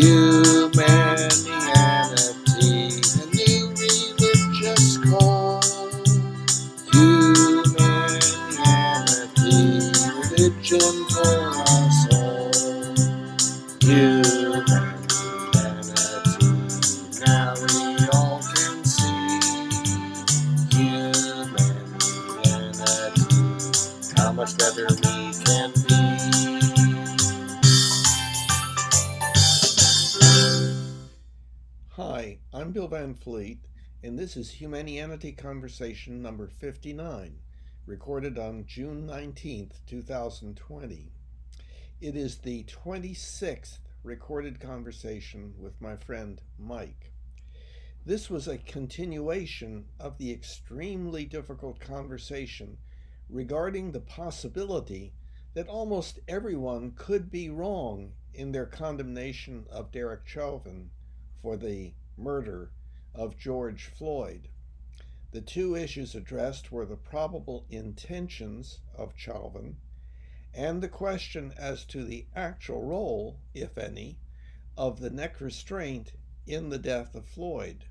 Humanianity, a new religious call. Humanianity, religion for us all. Humanity, now we all can see. Humanity, how much better we can be. Hi, I'm Bill Van Fleet, and this is Humanianity Conversation number 59, recorded on June 19th, 2020. It is the 26th recorded conversation with my friend Mike. This was a continuation of the extremely difficult conversation regarding the possibility that almost everyone could be wrong in their condemnation of Derek Chauvin for the murder of George Floyd. The two issues addressed were the probable intentions of Chauvin and the question as to the actual role, if any, of the neck restraint in the death of Floyd.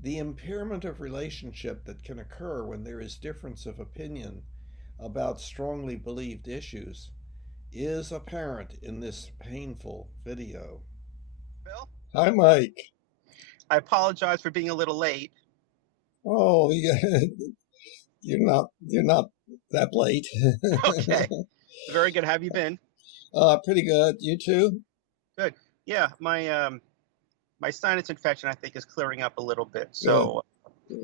The impairment of relationship that can occur when there is difference of opinion about strongly believed issues is apparent in this painful video. Bill, Hi, Mike. I apologize for being a little late. Oh, yeah, you're not that late. Okay, very good. How have you been? Pretty good. You too? Good. Yeah, my sinus infection I think is clearing up a little bit. Good. So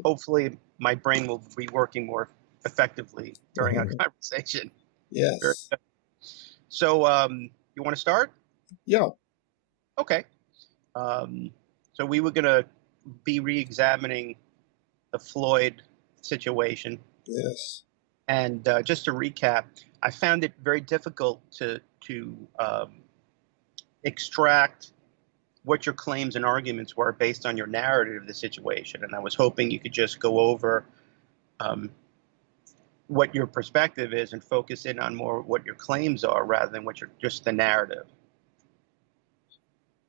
hopefully my brain will be working more effectively during our conversation. Very Yes. good. So you want to start? Yeah. Okay. So we were gonna be re-examining the Floyd situation. Yes. And just to recap, I found it very difficult to extract what your claims and arguments were based on your narrative of the situation. And I was hoping you could just go over what your perspective is and focus in on more what your claims are rather than what just the narrative.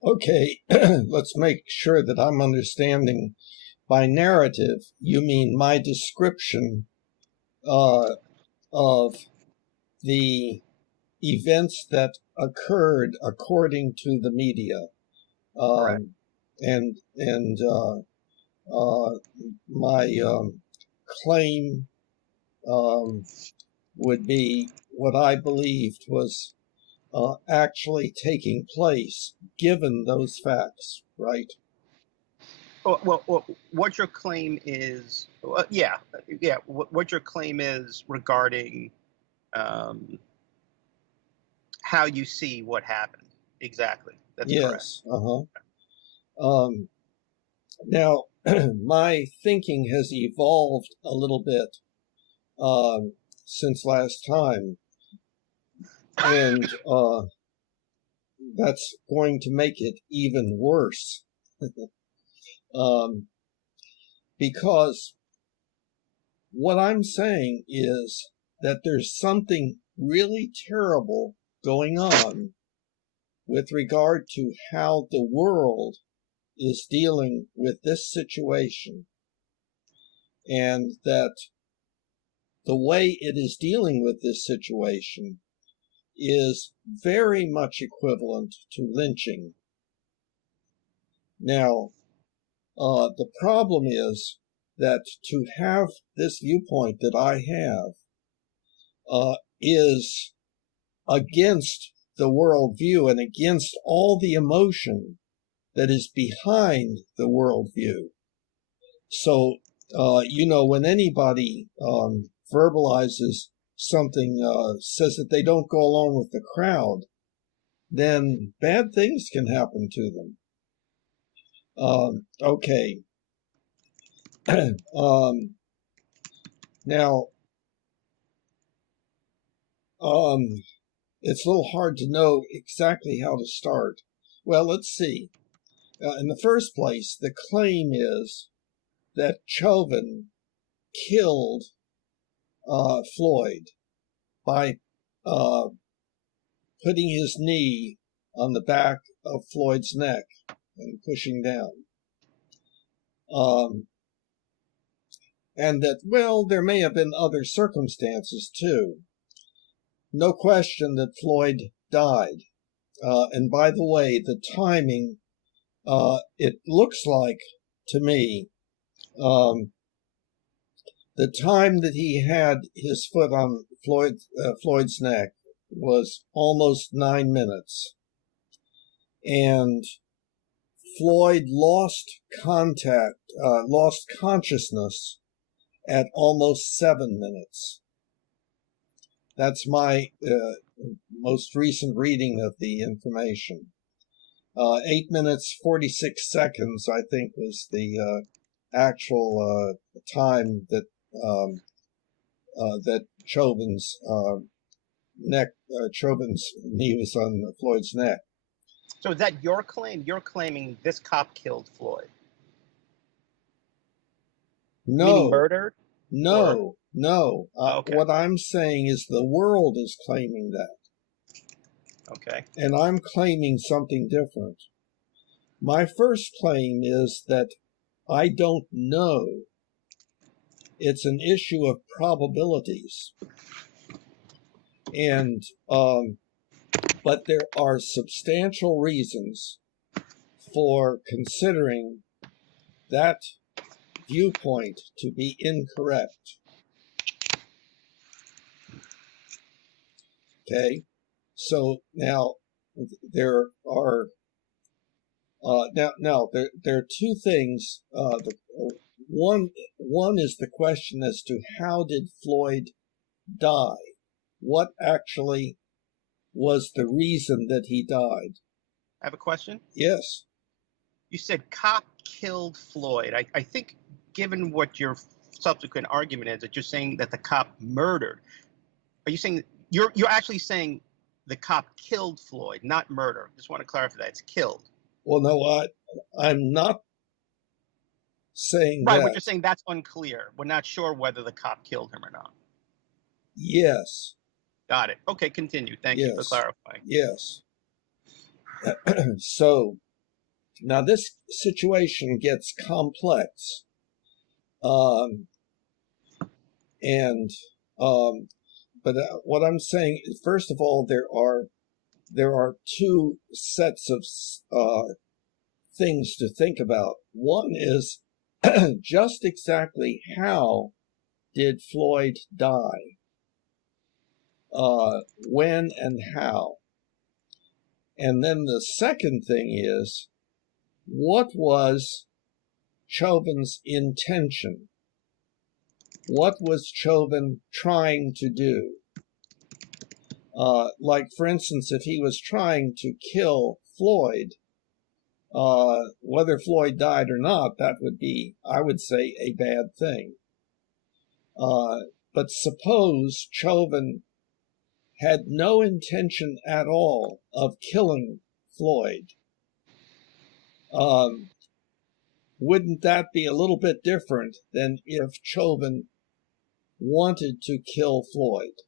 Okay. Let's make sure that I'm understanding. By narrative, you mean my description of the events that occurred according to the media. Correct. And my claim would be what I believed was actually taking place, given those facts, right? Well, what your claim is, what your claim is regarding how you see what happened. Exactly. That's Yes. correct. Now, my thinking has evolved a little bit since last time, and that's going to make it even worse. Because what I'm saying is that there's something really terrible going on with regard to how the world is dealing with this situation, and that the way it is dealing with this situation is very much equivalent to lynching. Now, the problem is that to have this viewpoint that I have is against the worldview and against all the emotion that is behind the worldview. So, when anybody verbalizes something, says that they don't go along with the crowd, then bad things can happen to them. Okay. Now, it's a little hard to know exactly how to start. Well, let's see. In the first place, the claim is that Chauvin killed Floyd by putting his knee on the back of Floyd's neck and pushing down. And that, well, there may have been other circumstances too. No question that Floyd died. And by the way, the timing, it looks like to me, the time that he had his foot on Floyd's neck was almost 9 minutes. And Floyd lost consciousness at almost 7 minutes. That's my most recent reading of the information. 8 minutes, 46 seconds, I think, was the actual time that that Chauvin's knee was on Floyd's neck. So is that your claim? You're claiming this cop killed Floyd? No. Meaning murdered? No, no. Okay. What I'm saying is the world is claiming that. Okay. And I'm claiming something different. My first claim is that I don't know. It's an issue of probabilities. And, but there are substantial reasons for considering that viewpoint to be incorrect. Okay, so now there are there are two things. One is the question as to how did Floyd die? What actually was the reason that he died? I have a question. Yes. You said cop killed Floyd. I think, given what your subsequent argument is, that you're saying that the cop murdered. Are you saying you're actually saying the cop killed Floyd, not murder? Just want to clarify that it's killed. Well, no, I'm not saying right, that. but you're saying that's unclear. We're not sure whether the cop killed him or not. Yes. Got it. Okay, continue. Thank you for clarifying. Yes. So now this situation gets complex. But what I'm saying is, first of all, there are two sets of things to think about. One is just exactly how did Floyd die? When and how? And then the second thing is, what was Chauvin's intention? What was Chauvin trying to do? Like, for instance, if he was trying to kill Floyd, whether Floyd died or not, that would be, I would say, a bad thing. But suppose Chauvin had no intention at all of killing Floyd. Wouldn't that be a little bit different than if Chauvin wanted to kill Floyd,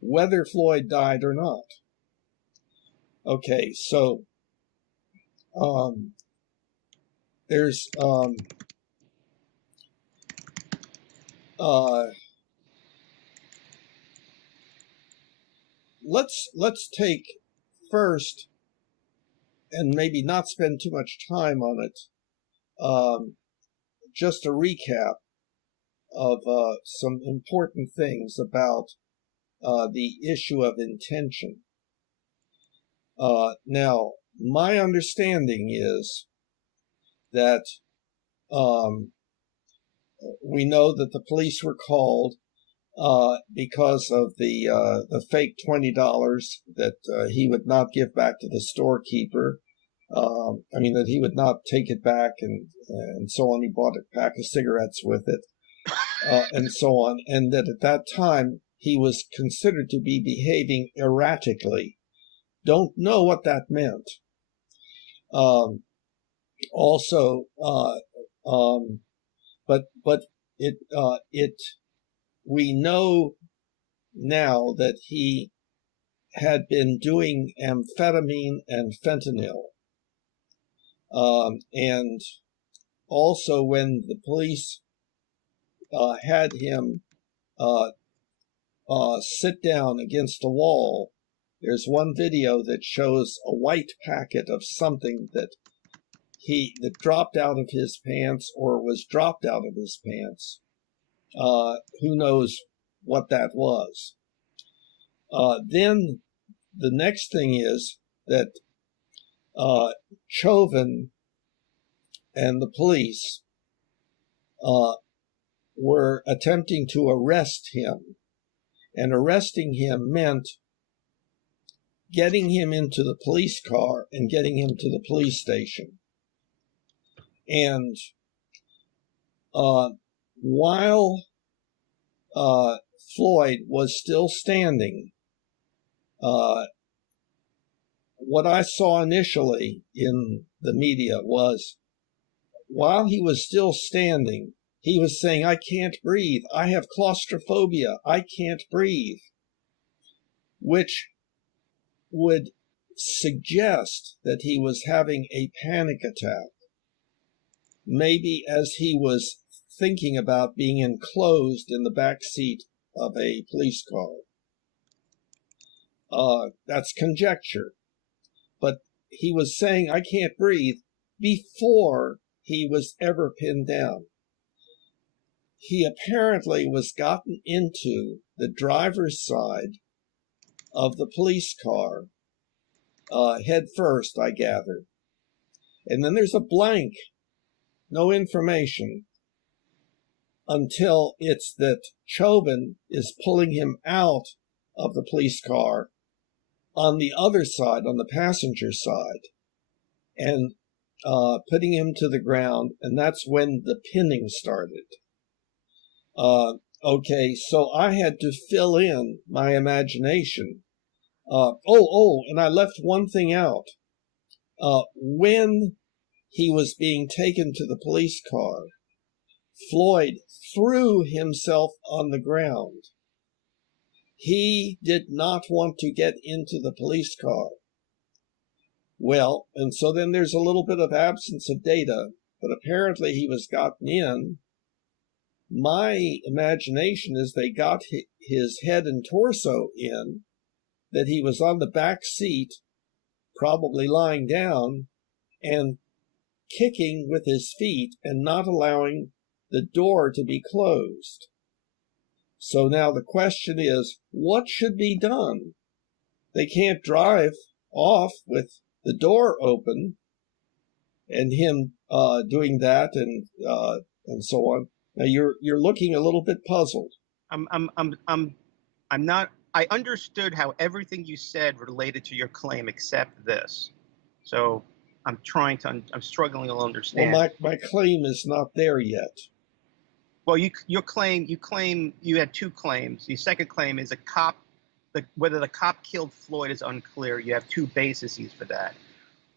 whether Floyd died or not? Okay, so there's let's take first, and maybe not spend too much time on it, just a recap of some important things about the issue of intention. Now, my understanding is that we know that the police were called because of the fake $20 that he would not give back to the storekeeper. That he would not take it back and so on. He bought a pack of cigarettes with it, and so on. And that at that time, he was considered to be behaving erratically. Don't know what that meant. But we know now that he had been doing amphetamine and fentanyl. And also when the police had him sit down against a wall, there's one video that shows a white packet of something that dropped out of his pants or was dropped out of his pants. Who knows what that was. Then the next thing is that Chauvin and the police were attempting to arrest him. And arresting him meant getting him into the police car and getting him to the police station. And while Floyd was still standing, what I saw initially in the media was, while he was still standing, he was saying, "I can't breathe. I have claustrophobia. I can't breathe," which would suggest that he was having a panic attack, maybe as he was thinking about being enclosed in the back seat of a police car. That's conjecture. But he was saying, "I can't breathe," before he was ever pinned down. He apparently was gotten into the driver's side of the police car, head first, I gather. And then there's a blank, no information, until it's that Chauvin is pulling him out of the police car on the other side, on the passenger side, and putting him to the ground, and that's when the pinning started. Okay, so I had to fill in my imagination. And I left one thing out. When he was being taken to the police car, Floyd threw himself on the ground. He did not want to get into the police car. Well, and so then there's a little bit of absence of data, but apparently he was gotten in. My imagination is they got his head and torso in, that he was on the back seat, probably lying down, and kicking with his feet and not allowing the door to be closed. So now the question is, what should be done? They can't drive off with the door open and him doing that and so on. Now you're looking a little bit puzzled. I'm not. I understood how everything you said related to your claim, except this. So I'm struggling to understand. Well, my claim is not there yet. Well, you claim you had two claims. The second claim is whether the cop killed Floyd is unclear. You have two bases for that.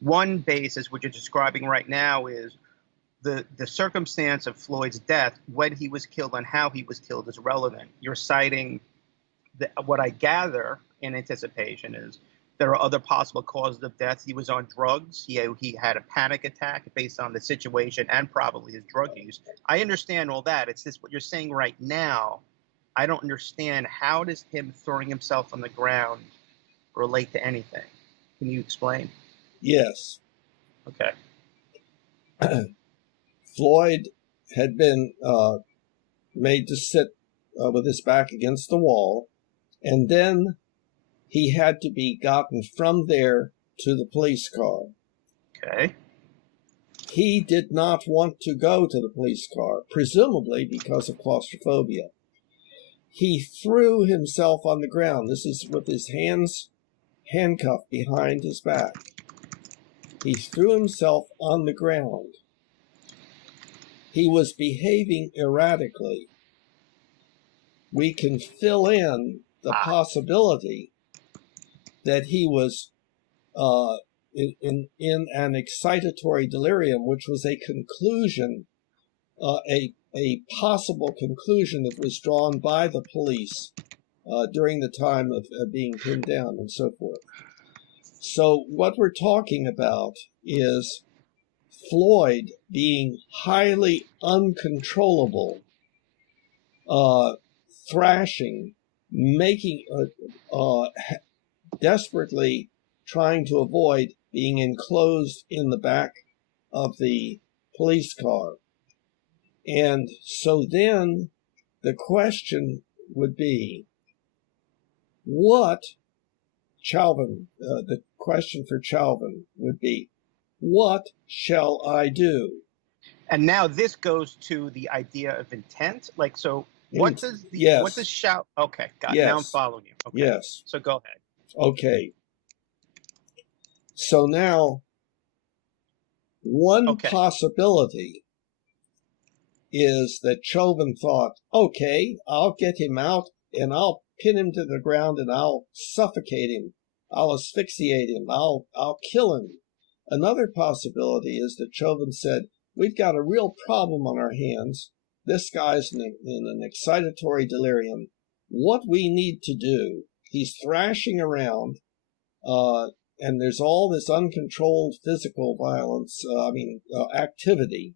One basis, which you're describing right now, is the circumstance of Floyd's death, when he was killed and how he was killed, is relevant. You're citing what I gather in anticipation is there are other possible causes of death. He was on drugs. He had a panic attack based on the situation and probably his drug use. I understand all that. It's just what you're saying right now. I don't understand, how does him throwing himself on the ground relate to anything? Can you explain? Yes. Okay. Floyd had been made to sit with his back against the wall, and then he had to be gotten from there to the police car. Okay. He did not want to go to the police car, presumably because of claustrophobia. He threw himself on the ground. This is with his hands handcuffed behind his back. He threw himself on the ground. He was behaving erratically. We can fill in the possibility that he was in an excitatory delirium, which was a conclusion, a possible conclusion that was drawn by the police during the time of being pinned down and so forth. So what we're talking about is Floyd being highly uncontrollable, thrashing, making, desperately trying to avoid being enclosed in the back of the police car. And so then the question would be, what Chauvin, the question for Chauvin would be, what shall I do? And now this goes to the idea of intent. Like, so what does Yes. what does shout? Okay, got it. Yes. Now I'm following you. Okay. Yes. So go ahead. Okay. So now, one Okay. possibility is that Chauvin thought, okay, I'll get him out and I'll pin him to the ground and I'll suffocate him. I'll asphyxiate him. I'll kill him. Another possibility is that Chauvin said, we've got a real problem on our hands. This guy's in an excitatory delirium. What we need to do, he's thrashing around, and there's all this uncontrolled physical violence, activity,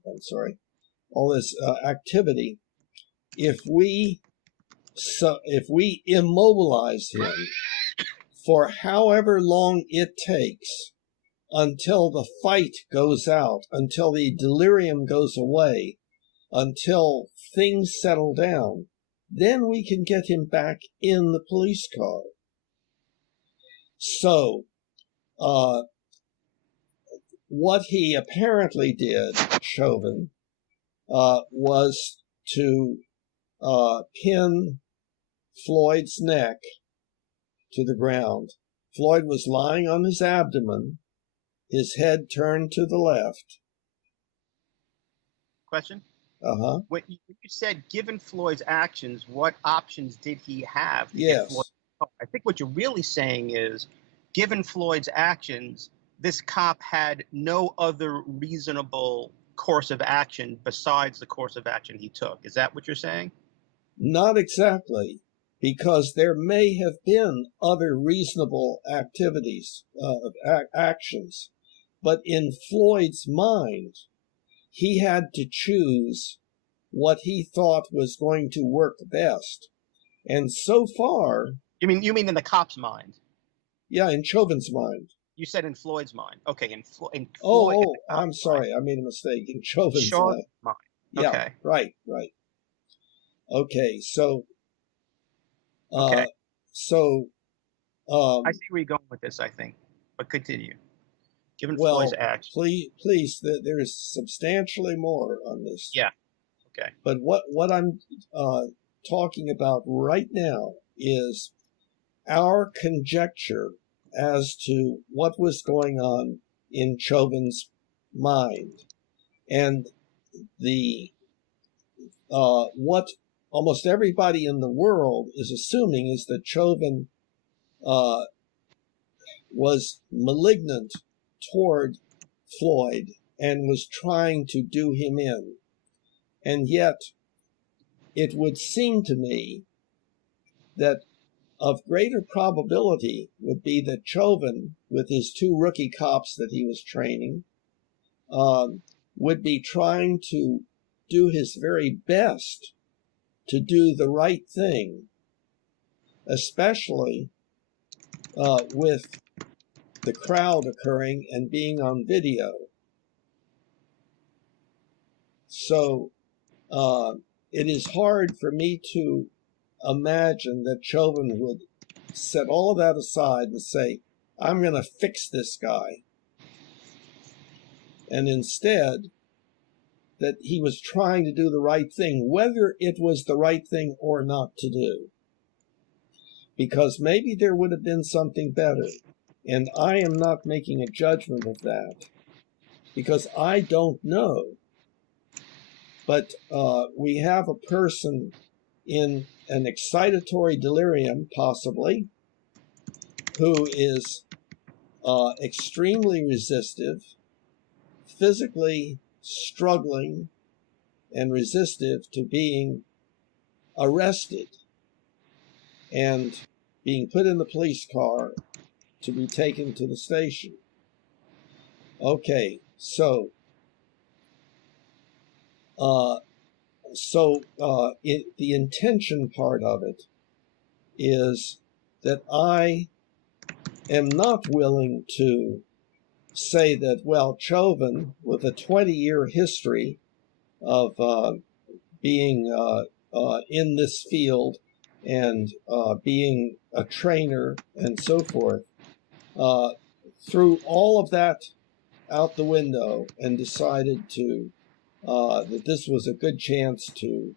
all this activity. If we immobilize him for however long it takes until the fight goes out, until the delirium goes away, until things settle down, then we can get him back in the police car. So, what he apparently did, Chauvin, was to pin Floyd's neck to the ground. Floyd was lying on his abdomen, his head turned to the left. Question? Uh-huh. What you said, given Floyd's actions, what options did he have? Yes. I think what you're really saying is, given Floyd's actions, this cop had no other reasonable course of action besides the course of action he took. Is that what you're saying? Not exactly, because there may have been other reasonable activities, actions, but in Floyd's mind, he had to choose what he thought was going to work best. And so far... You mean in the cop's mind? Yeah, in Chauvin's mind. You said in Floyd's mind. Okay, in Floyd. I'm sorry, I made a mistake. In Chauvin's mind. Yeah, okay. Right. Okay, so... okay. So... I see where you're going with this, I think. But continue. Given Floyd's actions. Please, there's substantially more on this. Yeah. Okay. But what I'm talking about right now is our conjecture as to what was going on in Chauvin's mind, and what almost everybody in the world is assuming is that Chauvin was malignant toward Floyd and was trying to do him in. And yet, it would seem to me that of greater probability would be that Chauvin, with his 2 rookie cops that he was training, would be trying to do his very best to do the right thing, especially with the crowd occurring and being on video. So it is hard for me to imagine that Chauvin would set all of that aside and say, I'm going to fix this guy. And instead, that he was trying to do the right thing, whether it was the right thing or not to do. Because maybe there would have been something better. And I am not making a judgment of that, because I don't know. But we have a person in an excitatory delirium, possibly, who is extremely resistive, physically struggling and resistive to being arrested. and being put in the police car to be taken to the station. Okay, so the intention part of it is that I am not willing to say that, well, Chauvin, with a 20-year history of being in this field and being a trainer and so forth, threw all of that out the window and decided to that this was a good chance to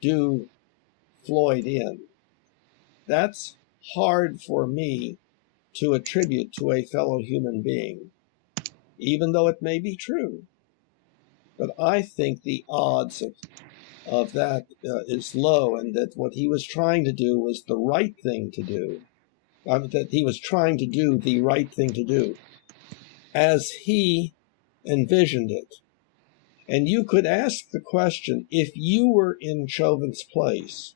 do Floyd in. That's hard for me to attribute to a fellow human being, even though it may be true. But I think the odds of that is low, and that what he was trying to do was the right thing to do. That he was trying to do the right thing to do as he envisioned it. And you could ask the question, if you were in Chauvin's place,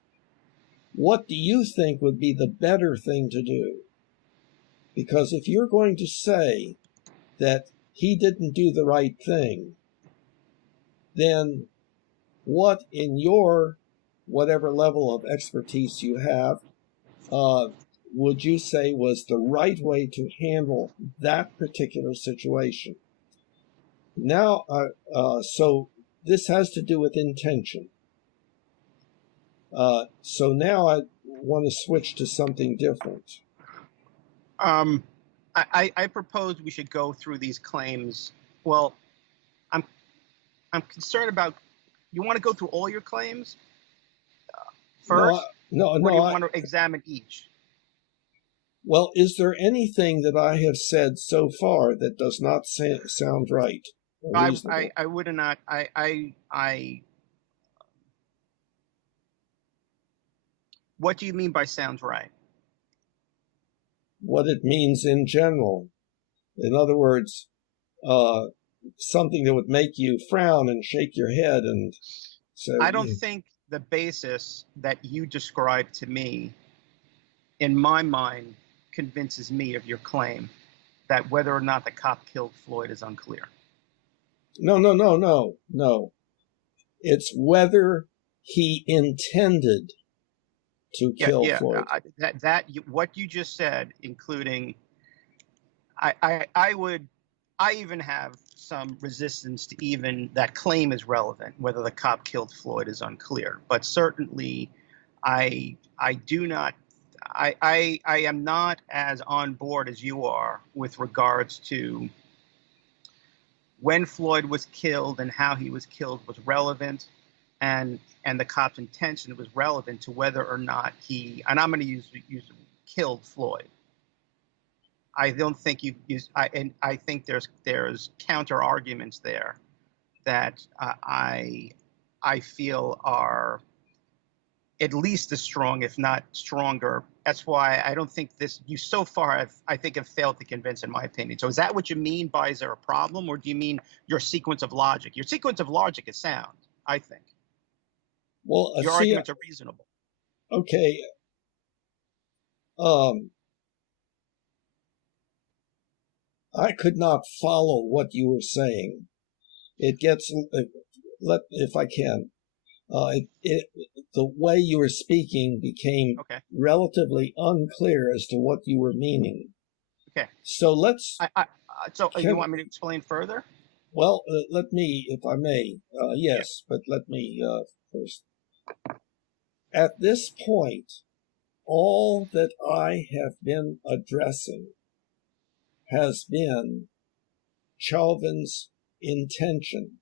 what do you think would be the better thing to do? Because if you're going to say that he didn't do the right thing, then what, in your whatever level of expertise you have, would you say was the right way to handle that particular situation? Now, so this has to do with intention. So now I want to switch to something different. I propose we should go through these claims. Well, I'm concerned about. You want to go through all your claims first? No, or do you want to examine each? Well, is there anything that I have said so far that does not sound right or reasonable? I would not. What do you mean by sounds right? What it means in general. In other words, something that would make you frown and shake your head and say. I don't think the basis that you described to me, in my mind, convinces me of your claim that whether or not the cop killed Floyd is unclear. No. It's whether he intended to kill Floyd. What you just said, including, I even have some resistance to even that claim is relevant. Whether the cop killed Floyd is unclear, but certainly, I am not as on board as you are with regards to when Floyd was killed and how he was killed was relevant, and the cop's intention was relevant to whether or not he, and I'm going to use killed Floyd. I don't think I think there's counter arguments there that I feel are at least as strong, if not stronger. That's why I don't think you so far I think have failed to convince, in my opinion. So is that what you mean by, is there a problem, or do you mean your sequence of logic? Your sequence of logic is sound, I think. Well, your arguments are reasonable. Okay. I could not follow what you were saying. It gets, if I can, the way you were speaking became relatively unclear as to what you were meaning. Okay. So let's. You want me to explain further? Well, let me, if I may. Yes, but let me first. At this point, all that I have been addressing has been Chauvin's intention,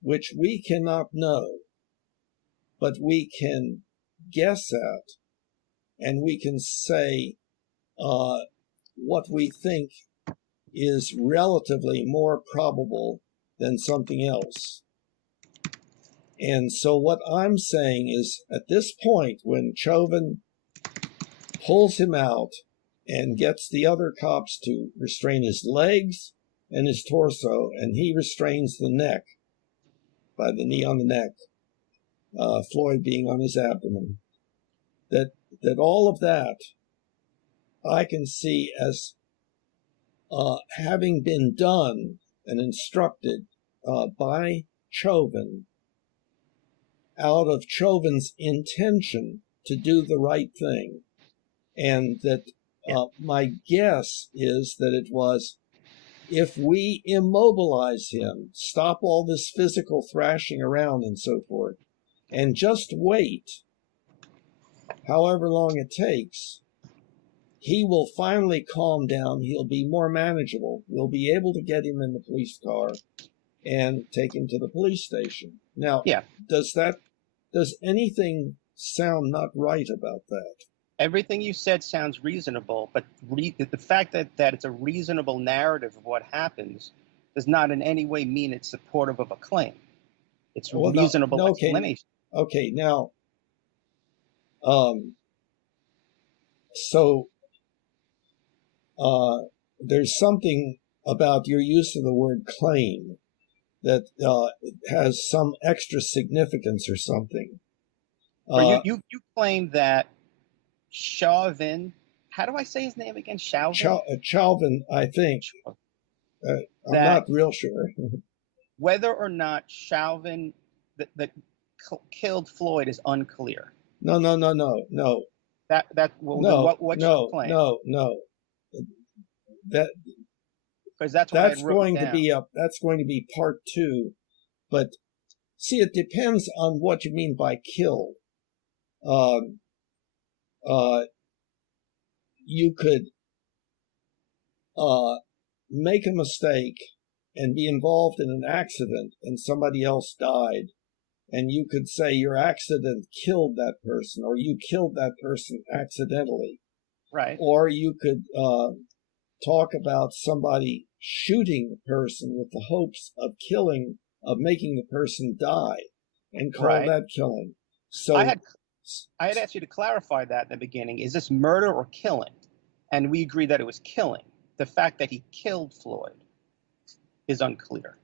which we cannot know, but we can guess at, and we can say what we think is relatively more probable than something else. And so what I'm saying is, at this point, when Chauvin pulls him out and gets the other cops to restrain his legs and his torso, and he restrains the neck by the knee on the neck, Floyd being on his abdomen, that that all of that I can see as having been done and instructed by Chauvin out of Chauvin's intention to do the right thing. And that my guess is that it was, if we immobilize him, stop all this physical thrashing around and so forth, and just wait, however long it takes, he will finally calm down. He'll be more manageable. We'll be able to get him in the police car and take him to the police station. Now, Yeah. Does anything sound not right about that? Everything you said sounds reasonable, but the fact that it's a reasonable narrative of what happens does not in any way mean it's supportive of a claim. It's a reasonable explanation. Okay, now, so there's something about your use of the word claim that has some extra significance or something. You claim that Chauvin, how do I say his name again? Chauvin? Chauvin, I think. I'm not real sure. Whether or not Chauvin that killed Floyd is unclear. No. What's your claim? No. That because that's what that's I wrote going down. to be that's going to be part 2. But see, it depends on what you mean by kill. You could make a mistake and be involved in an accident and somebody else died, and you could say your accident killed that person, or you killed that person accidentally. Right. Or you could talk about somebody shooting the person with the hopes of making the person die, and call that killing. So I had asked you to clarify that in the beginning. Is this murder or killing? And we agreed that it was killing. The fact that he killed Floyd is unclear.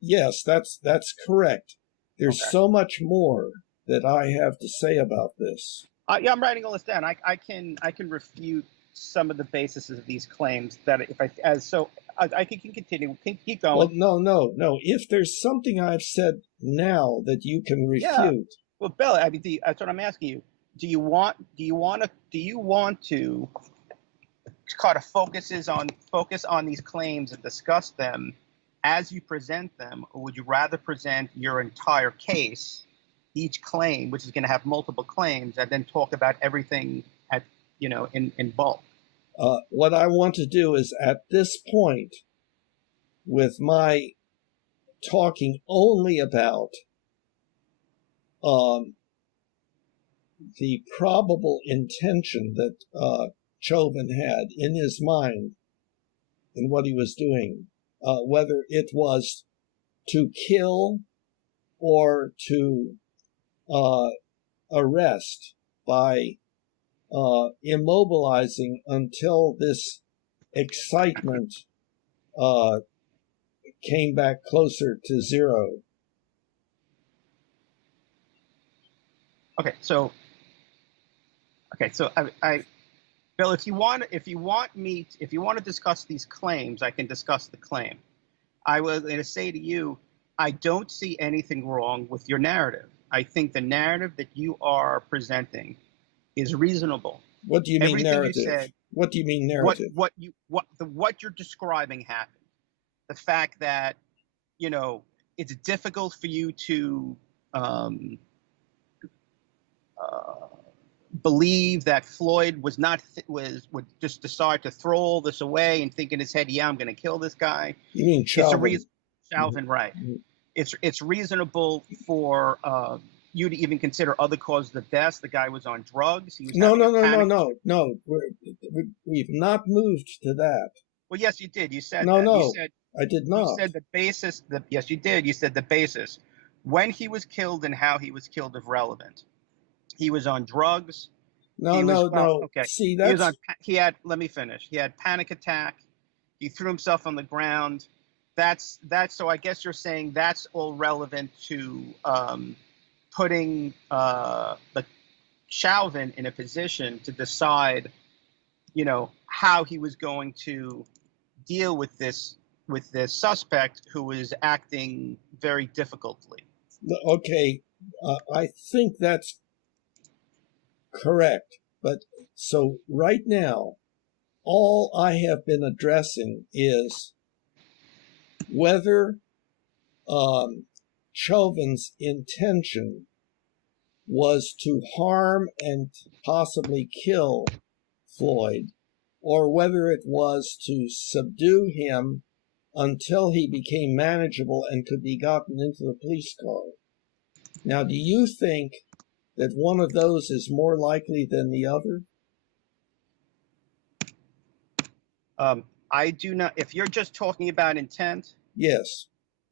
Yes, that's correct. There's so much more that I have to say about this. Yeah, I'm writing all this down. I can refute some of the bases of these claims that I can continue. Keep going. Well, no. If there's something I've said now that you can refute. Yeah. Well, Bill, I mean, that's what I'm asking you. Do you want to kind of focus on these claims and discuss them as you present them, or would you rather present your entire case, each claim, which is going to have multiple claims, and then talk about everything in bulk? What I want to do is, at this point, with my talking only about the probable intention that Chauvin had in his mind in what he was doing, whether it was to kill or to arrest by immobilizing until this excitement came back closer to zero. Okay, so Bill, if you want to discuss these claims, I can discuss the claim. I was going to say to you, I don't see anything wrong with your narrative. I think the narrative that you are presenting is reasonable. What do you mean narrative? What do you mean narrative? What you're describing happened. The fact that it's difficult for you to believe that Floyd would just decide to throw all this away and think in his head, yeah, I'm going to kill this guy. You mean Chauvin? Chauvin, right? It's reasonable for you to even consider other causes of death. The guy was on drugs. He was no. We've not moved to that. Well, yes, you did. You said no. You said, I did not. You said the basis. Yes, you did. You said the basis. When he was killed and how he was killed is relevant. He was on drugs. No. Okay. See, that's... Let me finish. He had panic attack. He threw himself on the ground. That's so I guess you're saying that's all relevant to putting the Chauvin in a position to decide, how he was going to deal with this suspect who was acting very difficultly. Okay, I think that's correct. But so right now, all I have been addressing is whether Chauvin's intention was to harm and possibly kill Floyd, or whether it was to subdue him until he became manageable and could be gotten into the police car. Now, do you think that one of those is more likely than the other? I do not. If you're just talking about intent, Yes.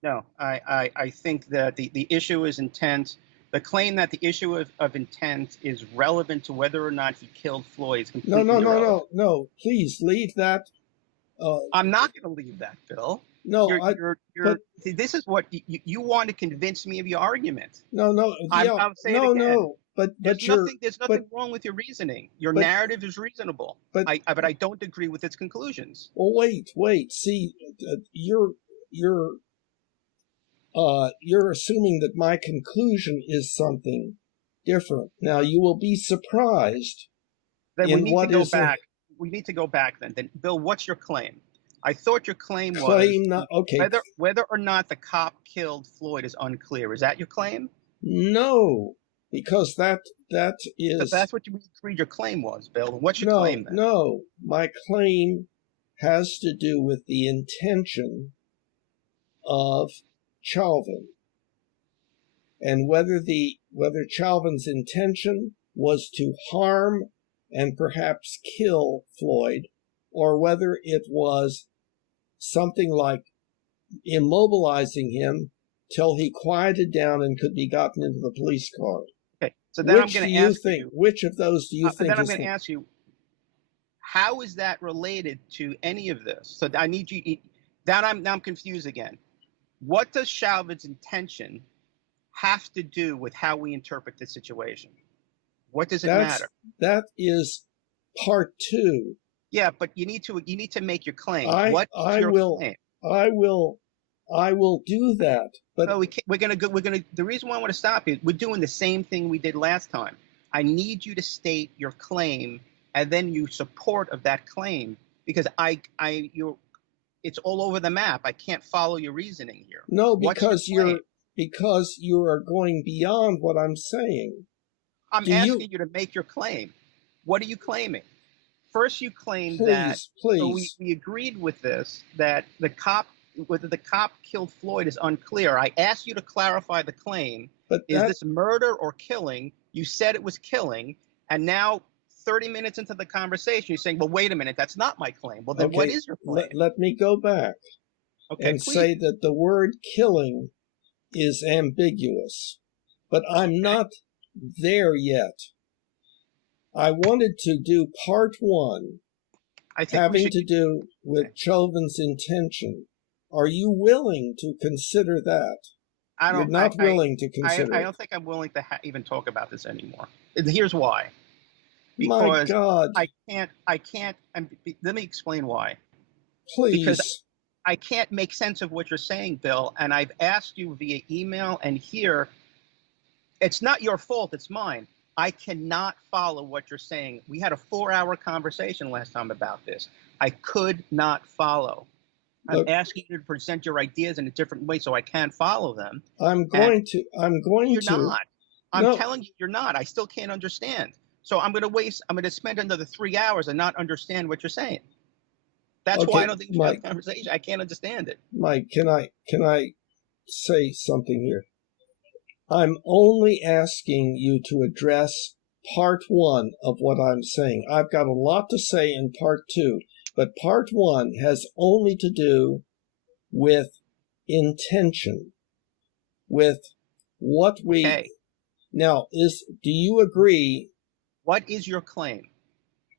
no. I think that the issue is intent. The claim that the issue of intent is relevant to whether or not he killed Floyd is completely irrelevant. No. Please leave that. I'm not going to leave that, Bill. No, see, this is what you want to convince me of your argument. No. I'll say it again. No. There's nothing wrong with your reasoning. Your narrative is reasonable. But I don't agree with its conclusions. Well, wait. See, you're assuming that my conclusion is something different. Now, you will be surprised. Then we need to go back. We need to go back then. Then, Bill, what's your claim? I thought your claim was whether or not the cop killed Floyd is unclear. Is that your claim? No, because that is. But that's what you agreed your claim was, Bill. What's your claim then? No, my claim has to do with the intention of Chauvin, and whether Chauvin's intention was to harm and perhaps kill Floyd, or whether it was something like immobilizing him till he quieted down and could be gotten into the police car. Okay, so then I'm going to ask you, which of those do you think? Then I'm going to ask you, how is that related to any of this? So I need you. Now I'm confused again. What does Chauvin's intention have to do with how we interpret the situation? What does it matter? That is part 2. Yeah, but you need to make your claim. Claim? I will do that. But no, we're gonna. The reason why I want to stop you, we're doing the same thing we did last time. I need you to state your claim and then you support of that claim, because it's all over the map. I can't follow your reasoning here. No, because you are going beyond what I'm saying. I'm asking you to make your claim. What are you claiming? First, you claim that so we agreed with this, that whether the cop killed Floyd is unclear. I asked you to clarify the claim. Is this murder or killing? You said it was killing, and now 30 minutes into the conversation, you're saying, well, wait a minute, that's not my claim. Well, then what is your claim? Let me go back say that the word killing is ambiguous, but I'm not there yet. I wanted to do part 1, having to do with Chauvin's intention. Are you willing to consider that? You're not willing to consider it. I don't think I'm willing to even talk about this anymore. Here's why. Because my God. I can't, let me explain why. Please. Because I can't make sense of what you're saying, Bill, and I've asked you via email and here. It's not your fault, it's mine. I cannot follow what you're saying. We had a 4-hour conversation last time about this. I could not follow. I'm asking you to present your ideas in a different way so I can follow them. I'm going to. You're not. I'm telling you, you're not. I still can't understand. So I'm going to spend another 3 hours and not understand what you're saying. That's why I don't think we have a conversation. I can't understand it. Mike, can I say something here? I'm only asking you to address part 1 of what I'm saying. I've got a lot to say in part 2, but part 1 has only to do with intention, with what we... Okay. Now, do you agree? What is your claim?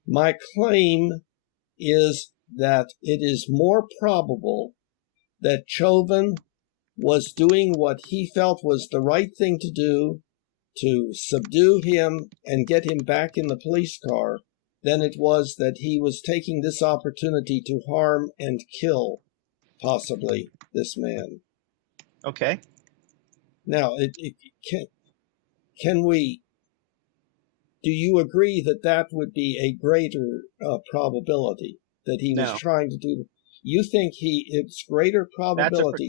My claim is that it is more probable that Chauvin was doing what he felt was the right thing to do to subdue him and get him back in the police car than it was that he was taking this opportunity to harm and kill, possibly, this man. Okay. Now, can we, do you agree that that would be a greater probability that he was No. trying to do? You think it's greater probability?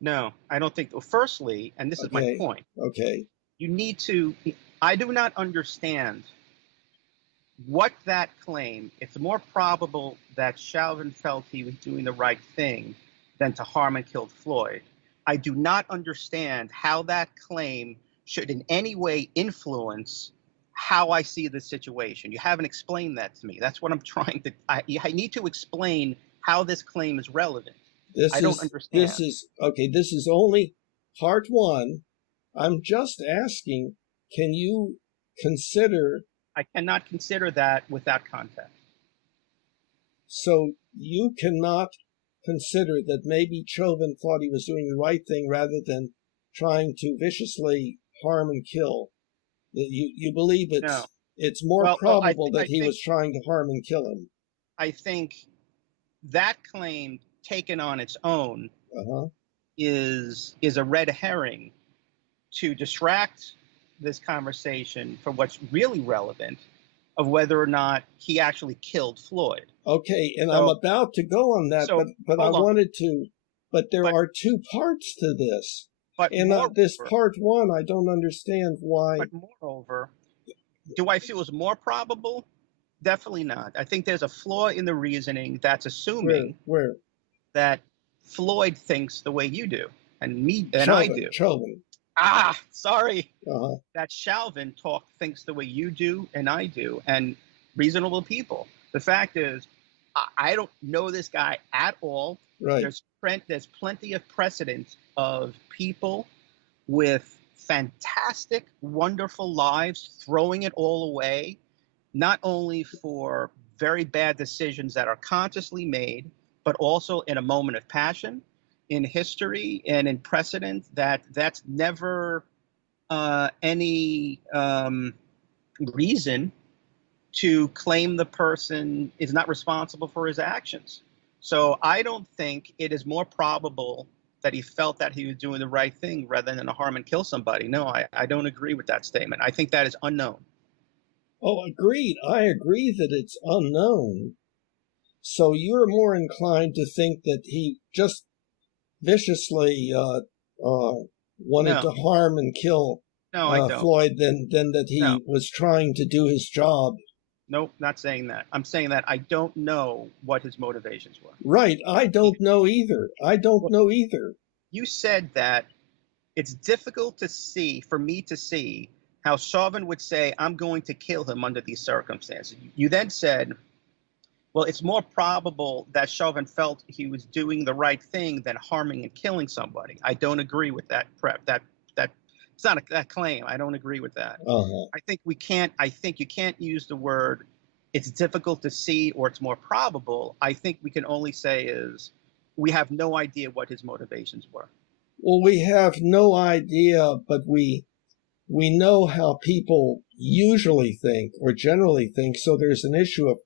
No, I don't think. Well, firstly, and this is my point. Okay. You need to. I do not understand what that claim. It's more probable that Chauvin felt he was doing the right thing than to harm and kill Floyd. I do not understand how that claim should in any way influence how I see the situation. You haven't explained that to me. That's what I'm trying to. I need to explain how this claim is relevant. I don't understand. This is only part one. I'm just asking, can you consider? I cannot consider that without context. So you cannot consider that maybe Chauvin thought he was doing the right thing rather than trying to viciously harm and kill. You believe it's more probable that he was trying to harm and kill him. I think that claim taken on its own is a red herring to distract this conversation from what's really relevant of whether or not he actually killed Floyd. Okay, and I'm about to go on that, but I wanted to, but there are two parts to this. But and this part one, I don't understand why. But moreover, do I feel it's more probable? Definitely not. I think there's a flaw in the reasoning that's assuming that Floyd thinks the way you do, and I do. Chauvin. Sorry. That Chauvin thinks the way you do and I do, and reasonable people. The fact is, I don't know this guy at all. Right. There's plenty of precedent of people with fantastic, wonderful lives throwing it all away, not only for very bad decisions that are consciously made, but also in a moment of passion, in history, and in precedent that's never any reason to claim the person is not responsible for his actions. So I don't think it is more probable that he felt that he was doing the right thing rather than to harm and kill somebody. No, I don't agree with that statement. I think that is unknown. Oh, agreed. I agree that it's unknown. So you're more inclined to think that he just viciously wanted to harm and kill Floyd than that he was trying to do his job. Nope, not saying that. I'm saying that I don't know what his motivations were. Right, I don't know either. You said that it's difficult for me to see how Chauvin would say, I'm going to kill him under these circumstances. You then said, well, it's more probable that Chauvin felt he was doing the right thing than harming and killing somebody. I don't agree with that. It's not that claim. I don't agree with that. I think you can't use the word it's difficult to see or it's more probable. I think we can only say is we have no idea what his motivations were. Well, we have no idea, but we know how people usually think or generally think, so there's an issue of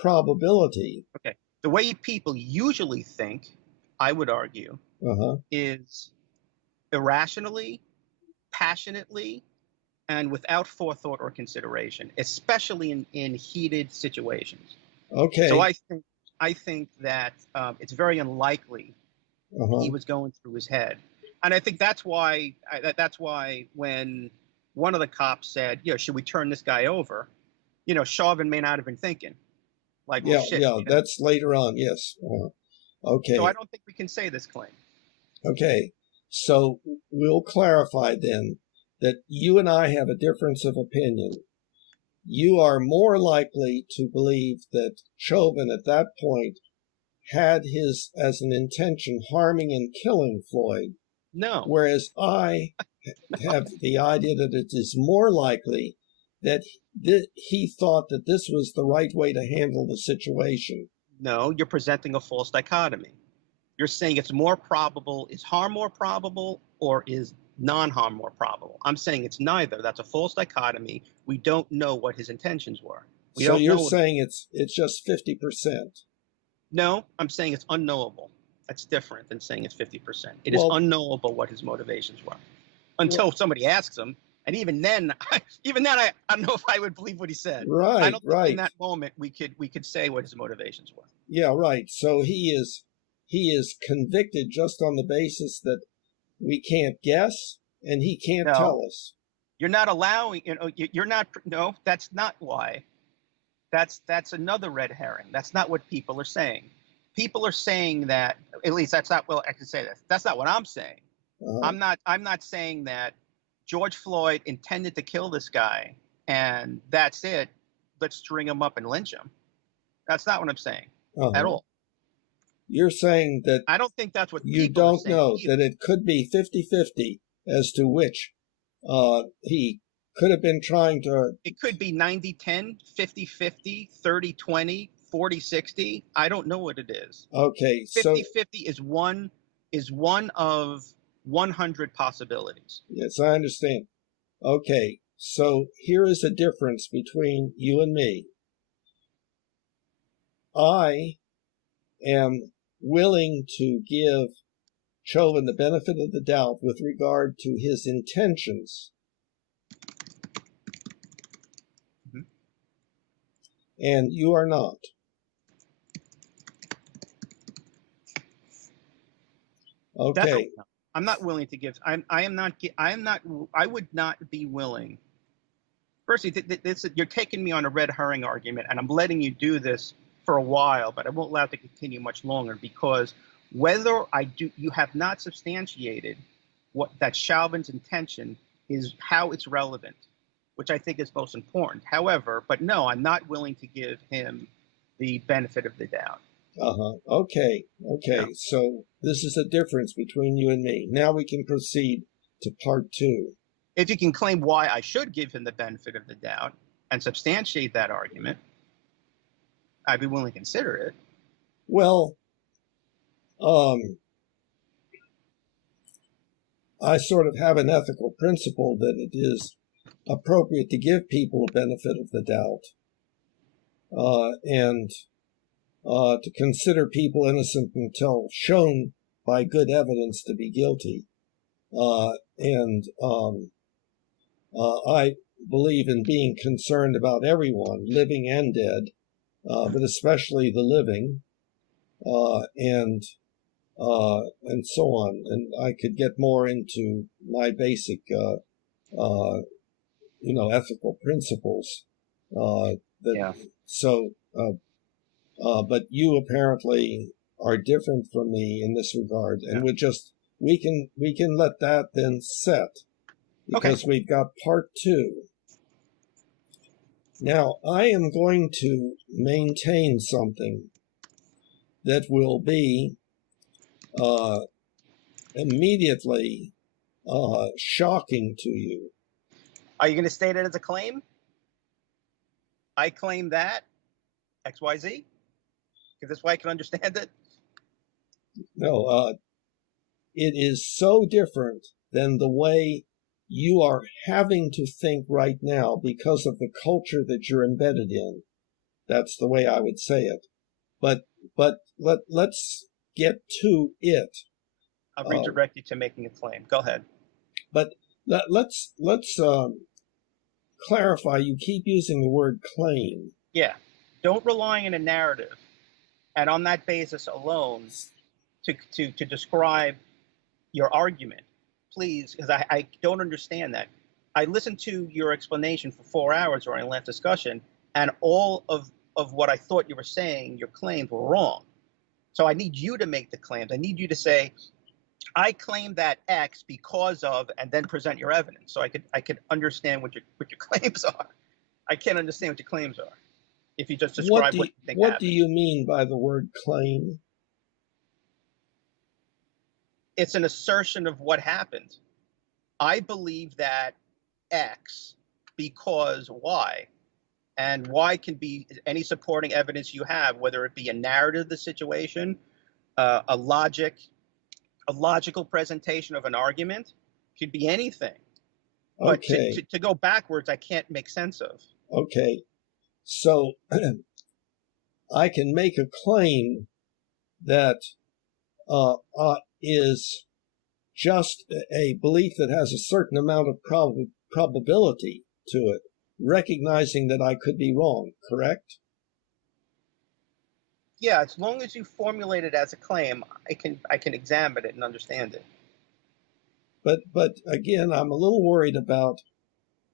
probability. Okay. The way people usually think, I would argue, is irrationally, passionately, and without forethought or consideration, especially in heated situations. Okay. So I think that it's very unlikely he was going through his head, and I think that's why when one of the cops said, should we turn this guy over? Chauvin may not have been thinking, like, well, shit. That's later on. Yes. Okay. So I don't think we can say this claim. Okay. So we'll clarify then that you and I have a difference of opinion. You are more likely to believe that Chauvin at that point had as an intention harming and killing Floyd. No. Whereas I have the idea that it is more likely that he thought that this was the right way to handle the situation. No, you're presenting a false dichotomy. You're saying it's more probable. Is harm more probable, or is non-harm more probable. I'm saying it's neither. That's a false dichotomy. We don't know what his intentions were. We So don't you're know. saying it's just 50%. No, I'm saying it's unknowable. That's different than saying it's 50%. It is Well, unknowable what his motivations were until somebody asks him. And even then, I don't know if I would believe what he said. I right, don't think right. in that moment we could say what his motivations were. Yeah, right. So he is convicted just on the basis that we can't guess and he can't No, tell us. you're not allowing. You're not. No, that's not why. That's another red herring. That's not what people are saying. People are saying that, at least that's not, well, I can say this. That's not what I'm saying. Uh-huh. I'm not saying that George Floyd intended to kill this guy and that's it. Let's string him up and lynch him. That's not what I'm saying at all. You're saying that I don't think that's what you people are don't saying know, either. that it could be 50-50 as to which he could have been trying to. It could be 90-10, 50-50, 30-20, 40-60. I don't know what it is. Okay, so 50-50 is one of 100 possibilities. yes, I understand. Okay, so here is a difference between you and me. I am willing to give Chauvin the benefit of the doubt with regard to his intentions. Mhm. And you are not. Okay. I'm not willing to give. I would not be willing. Firstly, you're taking me on a red herring argument, and I'm letting you do this for a while, but I won't allow it to continue much longer because whether you have not substantiated that Chauvin's intention is how it's relevant, which I think is most important. However, but no, I'm not willing to give him the benefit of the doubt. Okay. Yeah. So this is a difference between you and me. Now we can proceed to part 2. If you can claim why I should give him the benefit of the doubt and substantiate that argument, I'd be willing to consider it. Well, I sort of have an ethical principle that it is appropriate to give people a benefit of the doubt, and to consider people innocent until shown by good evidence to be guilty. I believe in being concerned about everyone, living and dead, but especially the living, and so on. And I could get more into my basic, ethical principles. Yeah. So, but you apparently are different from me in this regard, and we can let that then set, because we've got part 2. Now, I am going to maintain something that will be immediately shocking to you. Are you going to state it as a claim? I claim that XYZ? Because this way I can understand it. No, it is so different than the way you are having to think right now because of the culture that you're embedded in. That's the way I would say it. But let's get to it. I'll redirect you to making a claim. Go ahead. But let's clarify. You keep using the word claim. Yeah. Don't rely on a narrative and on that basis alone to describe your argument, please, because I don't understand that. I listened to your explanation for 4 hours during the last discussion, and all of what I thought you were saying, your claims were wrong. So I need you to make the claims. I need you to say, I claim that X because of, and then present your evidence. So I could understand what your claims are. I can't understand what your claims are if you just describe what you think happened. What do you mean by the word claim? It's an assertion of what happened. I believe that X because Y, and Y can be any supporting evidence you have, whether it be a narrative of the situation, a logical presentation of an argument, could be anything. But Okay. to go backwards, I can't make sense of. Okay. So I can make a claim that is just a belief that has a certain amount of probability to it, recognizing that I could be wrong, correct? Yeah, as long as you formulate it as a claim, I can examine it and understand it. But again, I'm a little worried about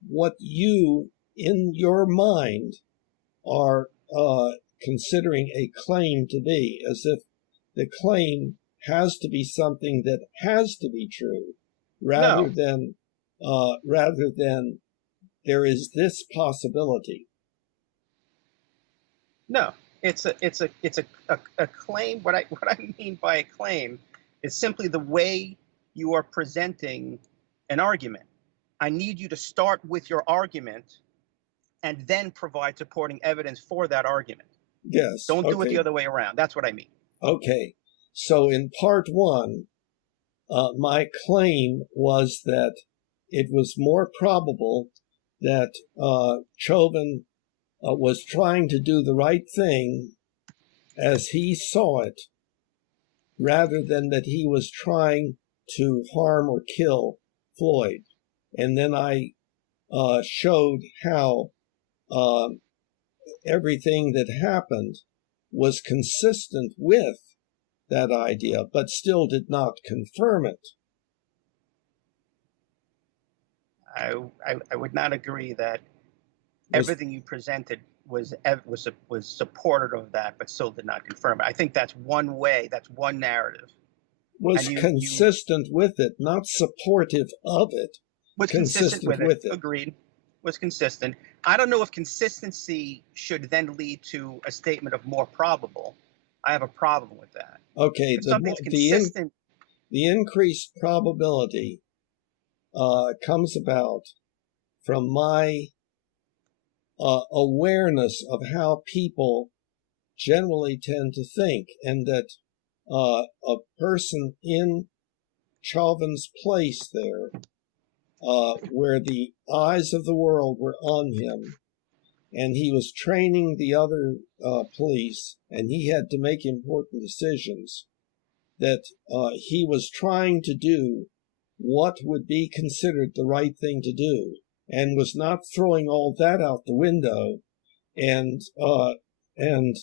what you, in your mind, are considering a claim to be, as if the claim has to be something that has to be true, rather No, than there is this possibility. no. It's a claim. What I mean by a claim is simply the way you are presenting an argument. I need you to start with your argument and then provide supporting evidence for that argument. Yes. Don't do it the Okay. other way around. That's what I mean. Okay. So in part one, my claim was that it was more probable that Chauvin was trying to do the right thing as he saw it, rather than that he was trying to harm or kill Floyd. And then I showed how everything that happened was consistent with that idea, but still did not confirm it. I would not agree that everything you presented was supportive of that, but still did not confirm it. I think that's one way. That's one narrative. Was consistent with it, not supportive of it. Was consistent with it. Agreed. Was consistent. I don't know if consistency should then lead to a statement of more probable. I have a problem with that. Okay, if something's consistent. The increased probability comes about from my awareness of how people generally tend to think, and that a person in Chauvin's place there, where the eyes of the world were on him, and he was training the other police, and he had to make important decisions, that he was trying to do what would be considered the right thing to do, and was not throwing all that out the window and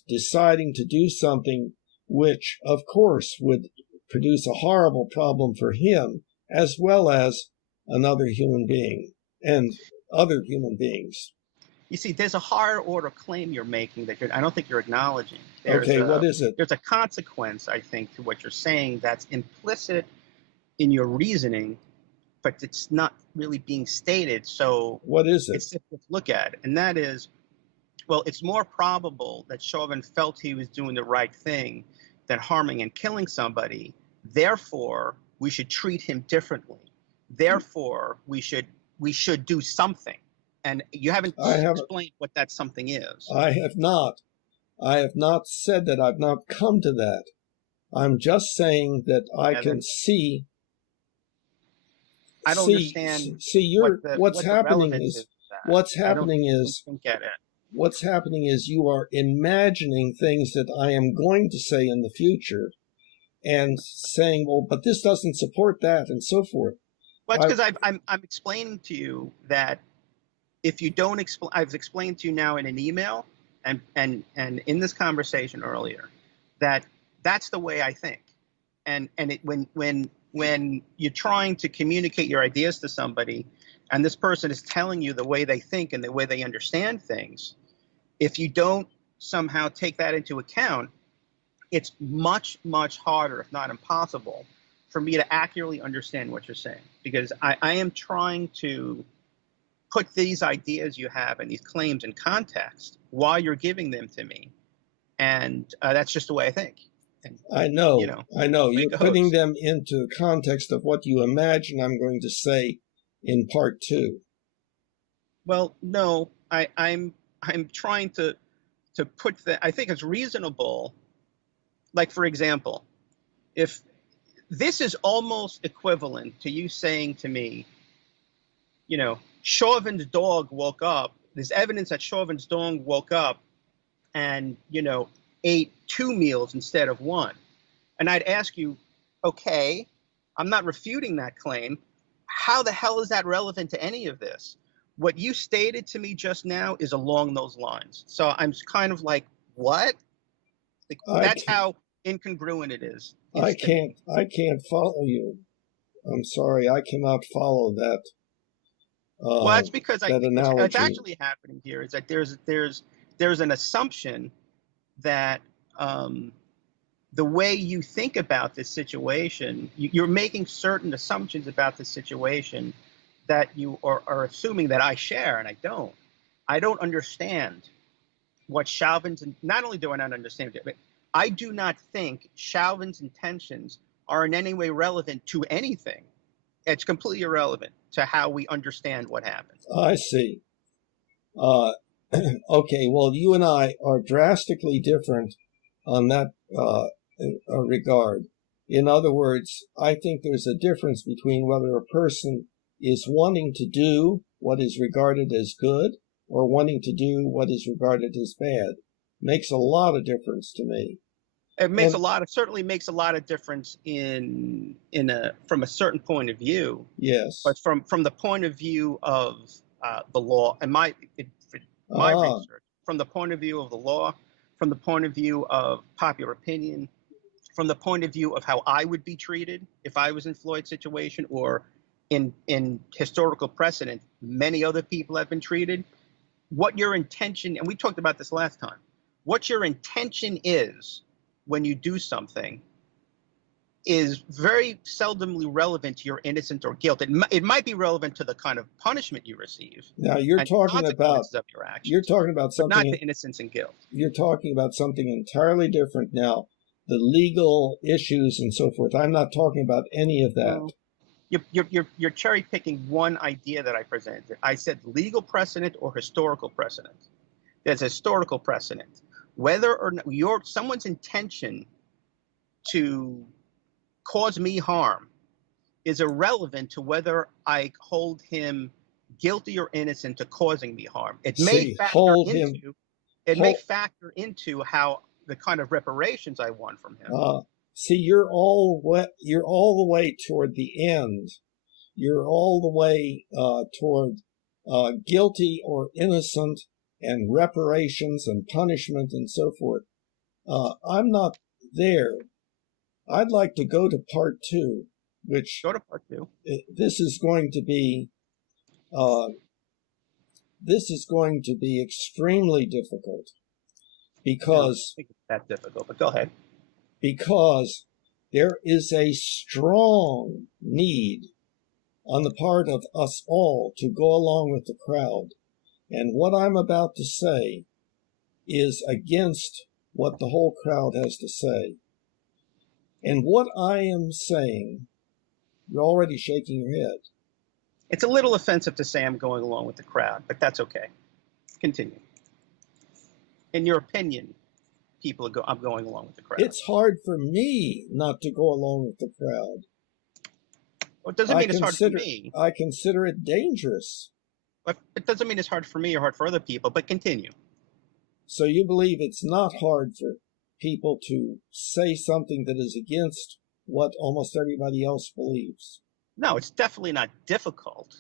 deciding to do something which, of course, would produce a horrible problem for him as well as another human being and other human beings. You see, there's a higher order claim you're making that I don't think you're acknowledging. Okay, what is it? There's a consequence, I think, to what you're saying that's implicit in your reasoning, but it's not really being stated. So what is it? It's difficult to look at, and that is, well, it's more probable that Chauvin felt he was doing the right thing than harming and killing somebody. Therefore, we should treat him differently. Therefore, we should do something. And you haven't explained what that something is. I have not. I have not said that. I've not come to that. I'm just saying that I can see. I don't understand. See, what's happening is you are imagining things that I am going to say in the future, and saying, well, but this doesn't support that, and so forth. Well, it's because I'm explaining to you that if you don't explain, I've explained to you now in an email and in this conversation earlier that that's the way I think. And when you're trying to communicate your ideas to somebody, and this person is telling you the way they think and the way they understand things, if you don't somehow take that into account, it's much, much harder, if not impossible, for me to accurately understand what you're saying. Because I am trying to put these ideas you have and these claims in context while you're giving them to me. And that's just the way I think. And, I know. You're putting them into the context of what you imagine I'm going to say in part two. Well, no, I'm trying to put that. I think it's reasonable. Like, for example, if this is almost equivalent to you saying to me, Chauvin's dog woke up. There's evidence that Chauvin's dog woke up and, ate 2 meals instead of 1. And I'd ask you, okay, I'm not refuting that claim. How the hell is that relevant to any of this? What you stated to me just now is along those lines. So I'm kind of like, what? That's how incongruent it is. I can't follow you. I'm sorry, I cannot follow that. Well, that's because what's actually happening here is that there's an assumption that the way you think about this situation, you're making certain assumptions about the situation that you are assuming that I share, and I don't. I don't understand what Chauvin's, and not only do I not understand it, but I do not think Chauvin's intentions are in any way relevant to anything. It's completely irrelevant to how we understand what happened. I see. Okay, well, you and I are drastically different on that regard. In other words, I think there's a difference between whether a person is wanting to do what is regarded as good or wanting to do what is regarded as bad. Makes a lot of difference to me. It makes certainly makes a lot of difference from a certain point of view. Yes. But from the point of view of the law, and my research, from the point of view of the law, from the point of view of popular opinion, from the point of view of how I would be treated if I was in Floyd's situation, or in historical precedent, many other people have been treated. What your intention, and we talked about this last time, what your intention is when you do something is very seldomly relevant to your innocence or guilt. It might be relevant to the kind of punishment you receive. Now you're talking about something, not the innocence and guilt. You're talking about something entirely different now. The legal issues and so forth. I'm not talking about any of that. You're cherry picking one idea that I presented. I said legal precedent or historical precedent. There's historical precedent. Whether or not someone's intention to cause me harm is irrelevant to whether I hold him guilty or innocent to causing me harm. It may factor into how the kind of reparations I want from him. See, you're all the way toward the end. You're all the way toward guilty or innocent and reparations and punishment and so forth. I'm not there. I'd like to go to part 2, which go to part 2. This is going to be extremely difficult because I don't think it's that difficult, but go ahead. Because there is a strong need on the part of us all to go along with the crowd. And what I'm about to say is against what the whole crowd has to say. And what I am saying, you're already shaking your head. It's a little offensive to say I'm going along with the crowd, but that's okay. Continue. In your opinion, I'm going along with the crowd. It's hard for me not to go along with the crowd. Well, it doesn't mean it's hard for me. I consider it dangerous. But it doesn't mean it's hard for me or hard for other people, but continue. So you believe it's not hard for people to say something that is against what almost everybody else believes? No, it's definitely not difficult.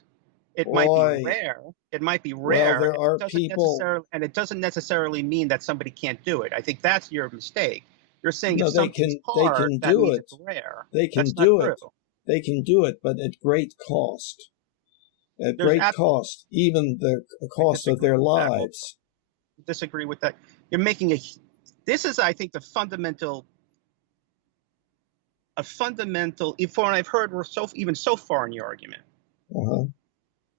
It might be rare. It might be rare. Well, there are people, and it doesn't necessarily mean that somebody can't do it. I think that's your mistake. You're saying if something's hard, that means it's rare. They can do it. They can do it, but at great cost. At great cost, even the cost of their lives. Disagree with that. You're making this is, I think, the fundamental. I've heard even so far in your argument.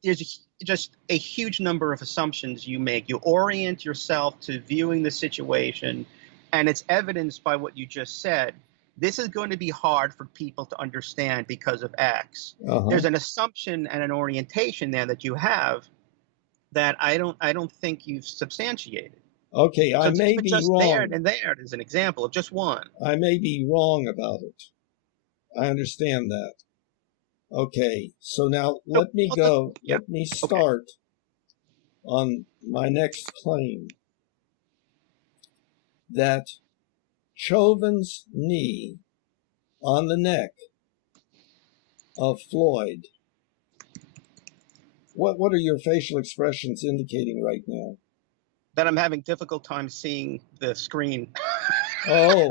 There's just a huge number of assumptions you make. You orient yourself to viewing the situation, and it's evidenced by what you just said. This is going to be hard for people to understand because of X. There's an assumption and an orientation there that you have that I don't think you've substantiated. Okay, I may be wrong. There's an example of just one. I may be wrong about it. I understand that. Okay, so now So, let me well, go. yeah. Let me Okay. start on my next claim that Chauvin's knee on the neck of Floyd. What are your facial expressions indicating right now? That I'm having difficult time seeing the screen. Oh,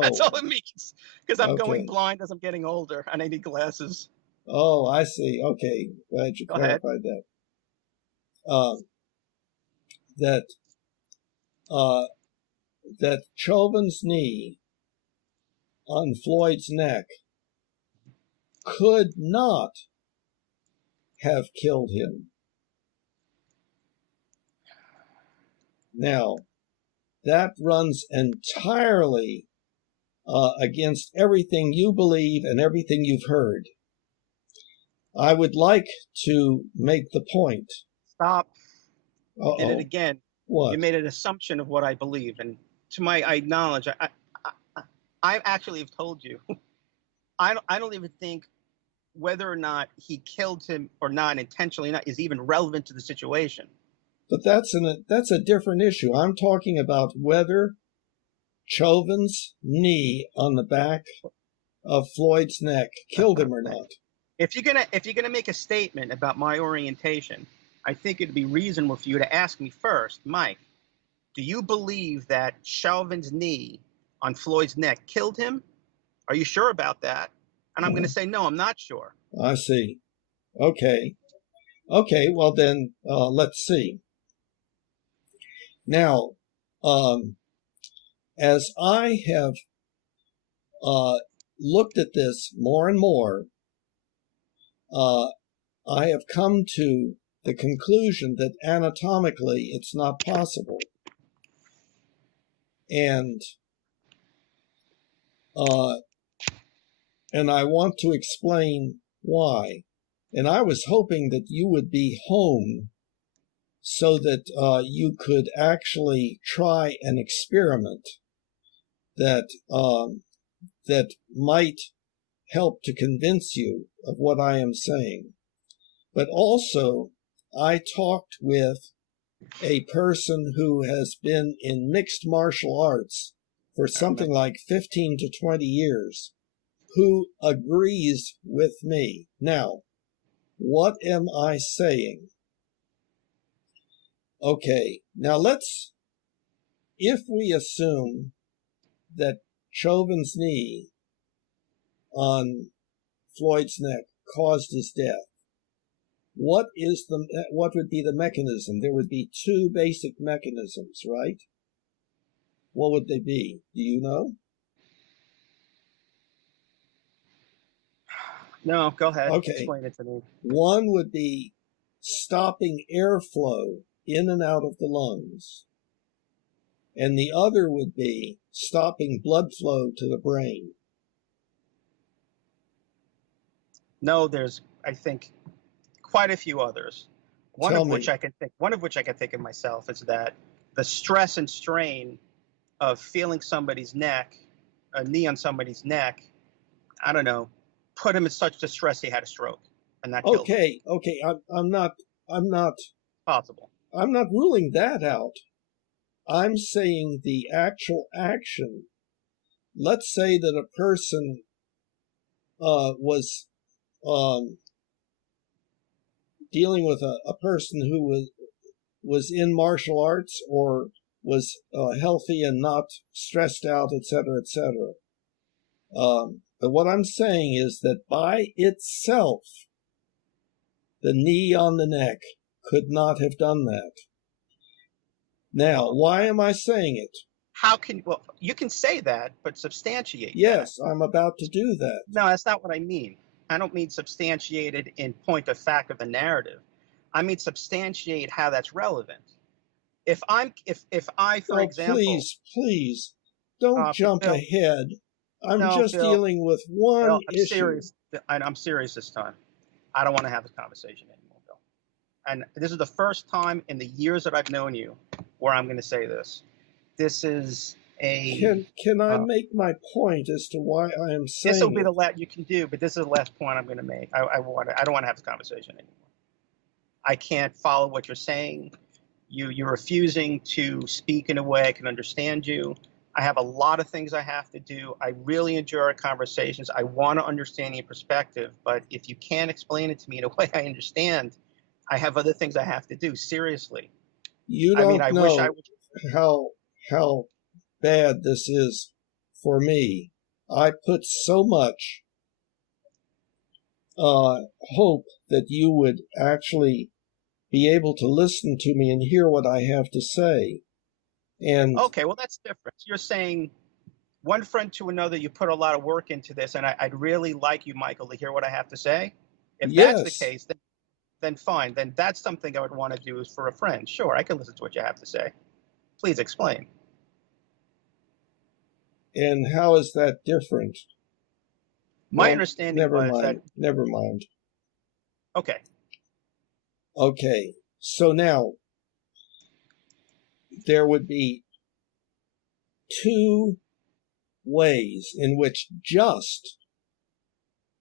That's oh, all it means. Because I'm going okay. blind as I'm getting older, and I need glasses. Oh, I see. Okay, glad you Go ahead. clarified that. That uh, that Chauvin's knee on Floyd's neck could not have killed him. Now, that runs entirely against everything you believe and everything you've heard. I would like to make the point. Stop. You did it Uh-oh. again. You What? made an assumption of what I believe, and I acknowledge. I actually have told you. I don't even think whether or not he killed him or not intentionally or not is even relevant to the situation. But that's a different issue. I'm talking about whether Chauvin's knee on the back of Floyd's neck killed him or not. If you're gonna make a statement about my orientation, I think it'd be reasonable for you to ask me first, Mike, do you believe that Chauvin's knee on Floyd's neck killed him? Are you sure about that? And I'm going to say, no, I'm not sure. I see. Okay. Okay, well then, let's see. Now, as I have looked at this more and more, I have come to the conclusion that anatomically it's not possible. And I want to explain why. And I was hoping that you would be home so that you could actually try an experiment that that might help to convince you of what I am saying. But also, I talked with a person who has been in mixed martial arts for something like 15 to 20 years, who agrees with me. Now, what am I saying? Okay, now if we assume that Chauvin's knee on Floyd's neck caused his death, what would be the mechanism? There would be two basic mechanisms, right? What would they be? Do you know? No, go ahead. Okay. Explain it to me. One would be stopping airflow in and out of the lungs. And the other would be stopping blood flow to the brain. No, there's, I think, quite a few others. One of which I can think of myself is that the stress and strain of feeling somebody's neck, a knee on somebody's neck, I don't know, put him in such distress he had a stroke, and that killed him. Okay. I'm not Possible. I'm not ruling that out. I'm saying the actual action. Let's say that a person was dealing with a person who was in martial arts or was healthy and not stressed out, etc., etc. But what I'm saying is that by itself, the knee on the neck could not have done that. Now, why am I saying it? Well, you can say that, but substantiate Yes, that. I'm about to do that. No, that's not what I mean. I don't mean substantiated in point of fact of the narrative. I mean substantiate how that's relevant. If I, for example, please, don't jump Bill, ahead. I'm no, just Bill, dealing with one Bill, issue. Serious. I'm serious this time. I don't want to have this conversation anymore, Bill. And this is the first time in the years that I've known you where I'm going to say this. This is a. Can I make my point as to why I am This will saying be it? the last you can do, but this is the last point I'm going to make. I don't want to have this conversation anymore. I can't follow what you're saying. You're refusing to speak in a way I can understand you. I have a lot of things I have to do. I really enjoy our conversations. I want to understand your perspective, but if you can't explain it to me in a way I understand, I have other things I have to do. Seriously. You I mean, don't I wish I know would. how bad this is for me. I put so much hope that you would actually be able to listen to me and hear what I have to say. And Okay, well, that's different. You're saying one friend to another, you put a lot of work into this, and I'd really like you, Michael, to hear what I have to say. If that's the yes, case, then fine. Then that's something I would want to do is for a friend. Sure, I can listen to what you have to say. Please explain. and how is that different? My Well, understanding was that, never mind. okay, Okay, so now there would be two ways in which just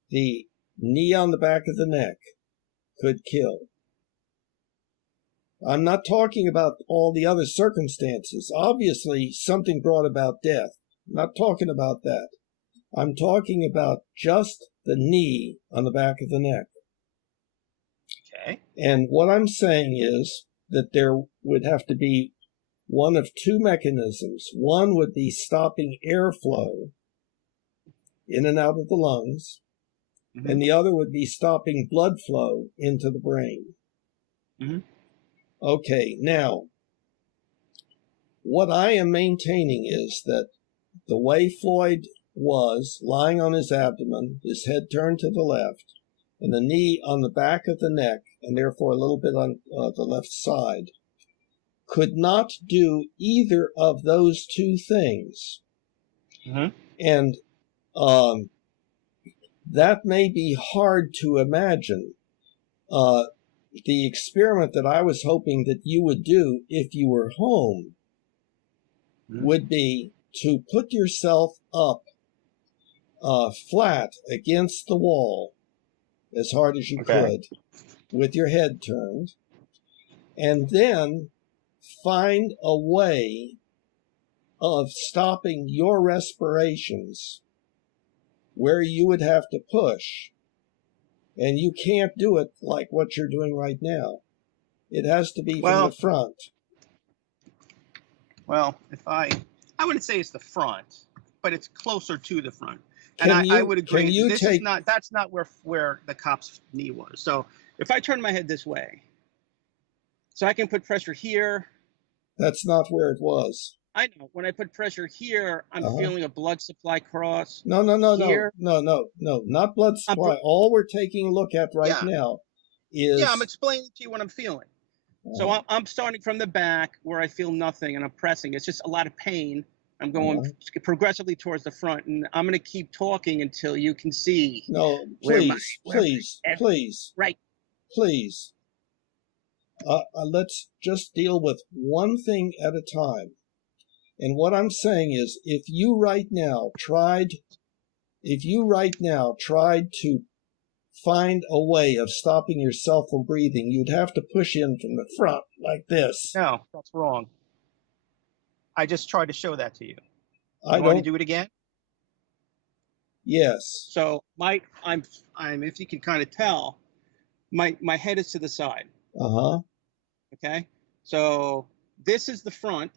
the knee on the back of the neck could kill. I'm not talking about all the other circumstances. Obviously, something brought about death. I'm not talking about that. I'm talking about just the knee on the back of the neck. okay, And what I'm saying is that there would have to be one of two mechanisms. One would be stopping airflow in and out of the lungs, and the other would be stopping blood flow into the brain. Okay, now, what I am maintaining is that the way Floyd was, lying on his abdomen, his head turned to the left, and the knee on the back of the neck, and therefore a little bit on the left side, could not do either of those two things. And that may be hard to imagine. The experiment that I was hoping that you would do if you were home would be to put yourself up flat against the wall as hard as you could with your head turned, and then find a way of stopping your respirations where you would have to push. And you can't do it like what you're doing right now. It has to be from the front. Well, I wouldn't say it's the front, but it's closer to the front. And Can I would agree. you This take, is not. That's not where the cop's knee was. So if I turn my head this way, so I can put pressure here. That's not where it was. I know. When I put pressure here, I'm feeling a blood supply cross. No, not blood supply. All we're taking a look at right now is... Yeah, I'm explaining to you what I'm feeling. So I'm starting from the back where I feel nothing, and I'm pressing. It's just a lot of pain. I'm going progressively towards the front, and I'm going to keep talking until you can see. No, please. Right. Please. Let's just deal with one thing at a time. And what I'm saying is, if you right now tried to find a way of stopping yourself from breathing, you'd have to push in from the front like this. No, that's wrong. I just tried to show that to you. You want to do it again? Yes. So I'm if you can kind of tell, my head is to the side. Okay. So this is the front.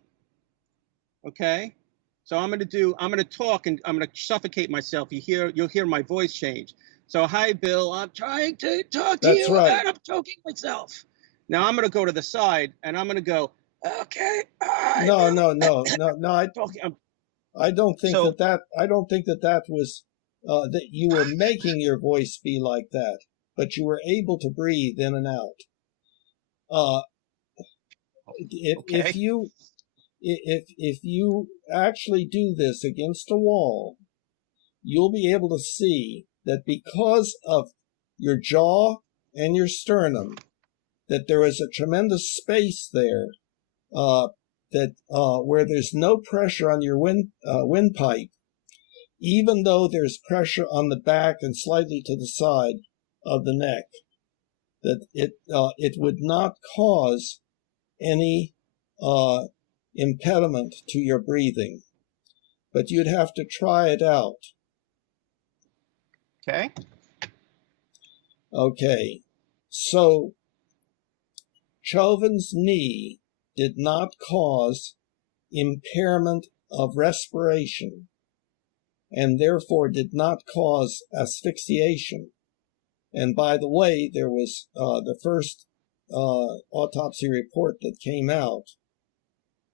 Okay. So I'm going to talk, and I'm going to suffocate myself. You'll hear my voice change. So, hi, Bill, I'm trying to talk to you, and I'm choking myself. Now I'm going to go to the side, and I'm going to go, okay. No. I don't think that was that you were making your voice be like that, but you were able to breathe in and out. If you actually do this against a wall, you'll be able to see that because of your jaw and your sternum, that there is a tremendous space there that where there's no pressure on your windpipe, even though there's pressure on the back and slightly to the side of the neck, that it would not cause any impediment to your breathing. But you'd have to try it out. Okay. Okay. So Chauvin's knee did not cause impairment of respiration and therefore did not cause asphyxiation. And by the way, there was the first autopsy report that came out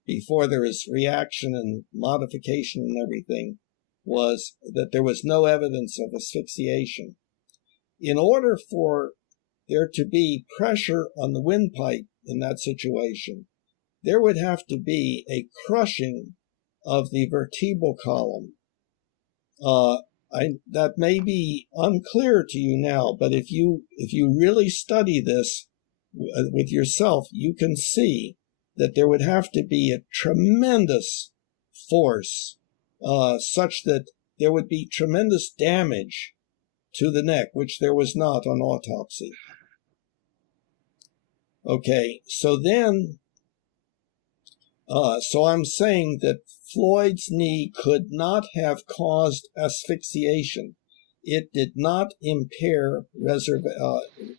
before there was reaction and modification and everything, was that there was no evidence of asphyxiation. In order for there to be pressure on the windpipe in that situation, there would have to be a crushing of the vertebral column. That may be unclear to you now, but if you really study this with yourself, you can see that there would have to be a tremendous force such that there would be tremendous damage to the neck, which there was not on autopsy. Okay, so then, so I'm saying that Floyd's knee could not have caused asphyxiation. It did not impair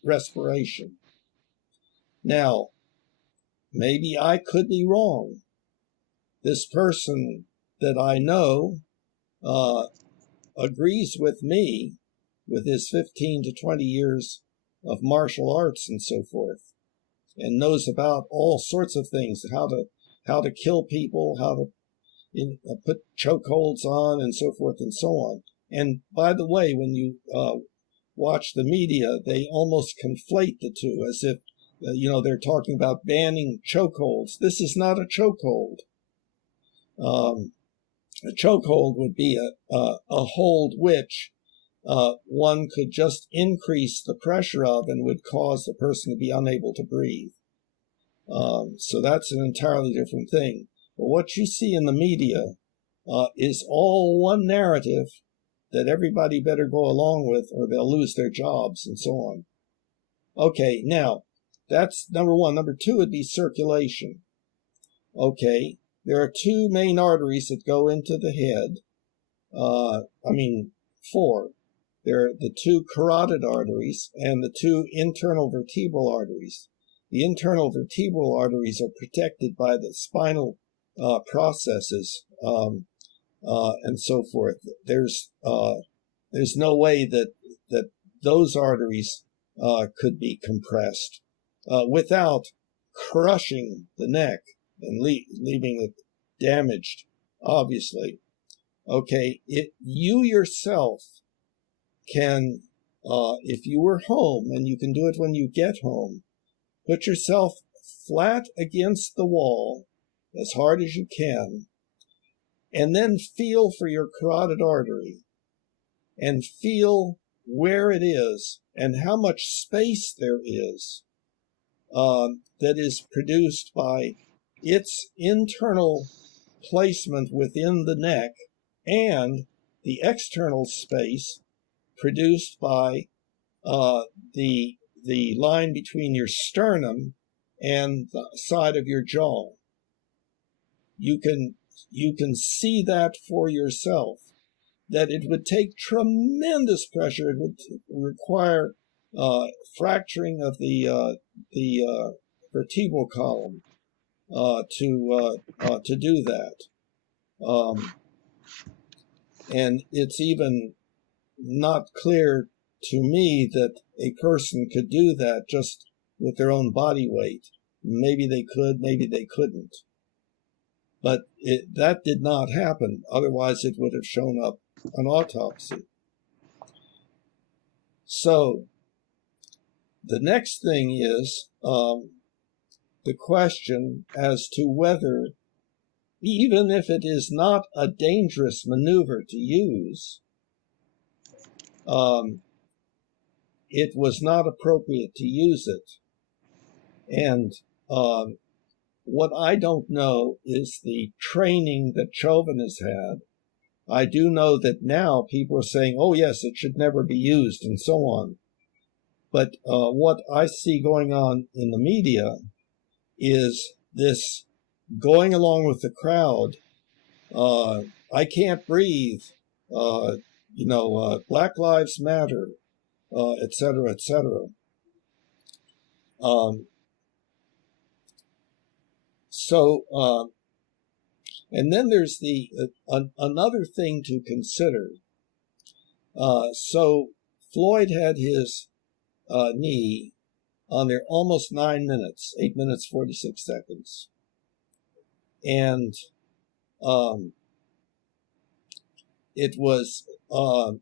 respiration. Now, maybe I could be wrong. This person that I know agrees with me with his 15 to 20 years of martial arts and so forth, and knows about all sorts of things, how to kill people, how to put chokeholds on and so forth and so on. And by the way, when you watch the media, they almost conflate the two as if, they're talking about banning chokeholds. This is not a chokehold. A chokehold would be a hold which one could just increase the pressure of and would cause the person to be unable to breathe. So that's an entirely different thing. But what you see in the media is all one narrative that everybody better go along with or they'll lose their jobs and so on. Okay, now, that's number one. Number two would be circulation. Okay, there are two main arteries that go into the head. Four. There are the two carotid arteries and the two internal vertebral arteries. The internal vertebral arteries are protected by the spinal processes and so forth. There's no way that those arteries could be compressed without crushing the neck and leaving it damaged, obviously. Okay, you yourself can, if you were home, and you can do it when you get home, put yourself flat against the wall as hard as you can, and then feel for your carotid artery and feel where it is and how much space there is that is produced by its internal placement within the neck and the external space produced by the line between your sternum and the side of your jaw. You can see that for yourself, that it would take tremendous pressure. It would require fracturing of the vertebral column to do that. And it's even not clear to me that a person could do that just with their own body weight. Maybe they could, maybe they couldn't. But that did not happen. Otherwise, it would have shown up on autopsy. So the next thing is the question as to whether, even if it is not a dangerous maneuver to use, it was not appropriate to use it. And what I don't know is the training that Chauvin has had. I do know that now people are saying, oh, yes, it should never be used and so on. But what I see going on in the media is this going along with the crowd. I can't breathe, Black Lives Matter, et cetera, et cetera. And then there's another thing to consider. So Floyd had his knee on there almost 9 minutes, 8 minutes, 46 seconds. And it was 2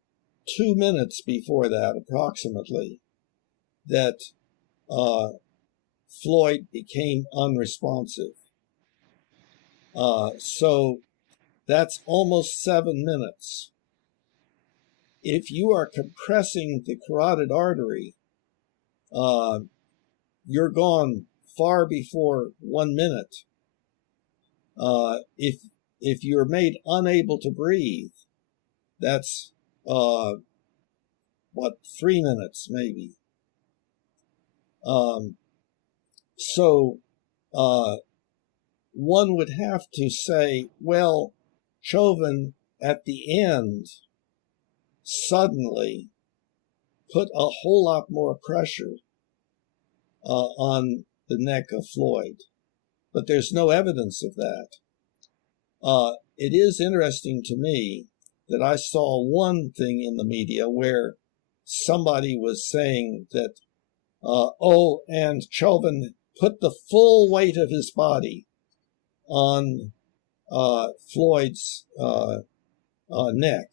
minutes before that, approximately, that Floyd became unresponsive. So that's almost 7 minutes. If you are compressing the carotid artery, you're gone far before 1 minute. If you're made unable to breathe, that's 3 minutes maybe. So one would have to say, well, Chauvin at the end suddenly put a whole lot more pressure on the neck of Floyd. But there's no evidence of that. It is interesting to me that I saw one thing in the media where somebody was saying that, and Chauvin put the full weight of his body on Floyd's neck,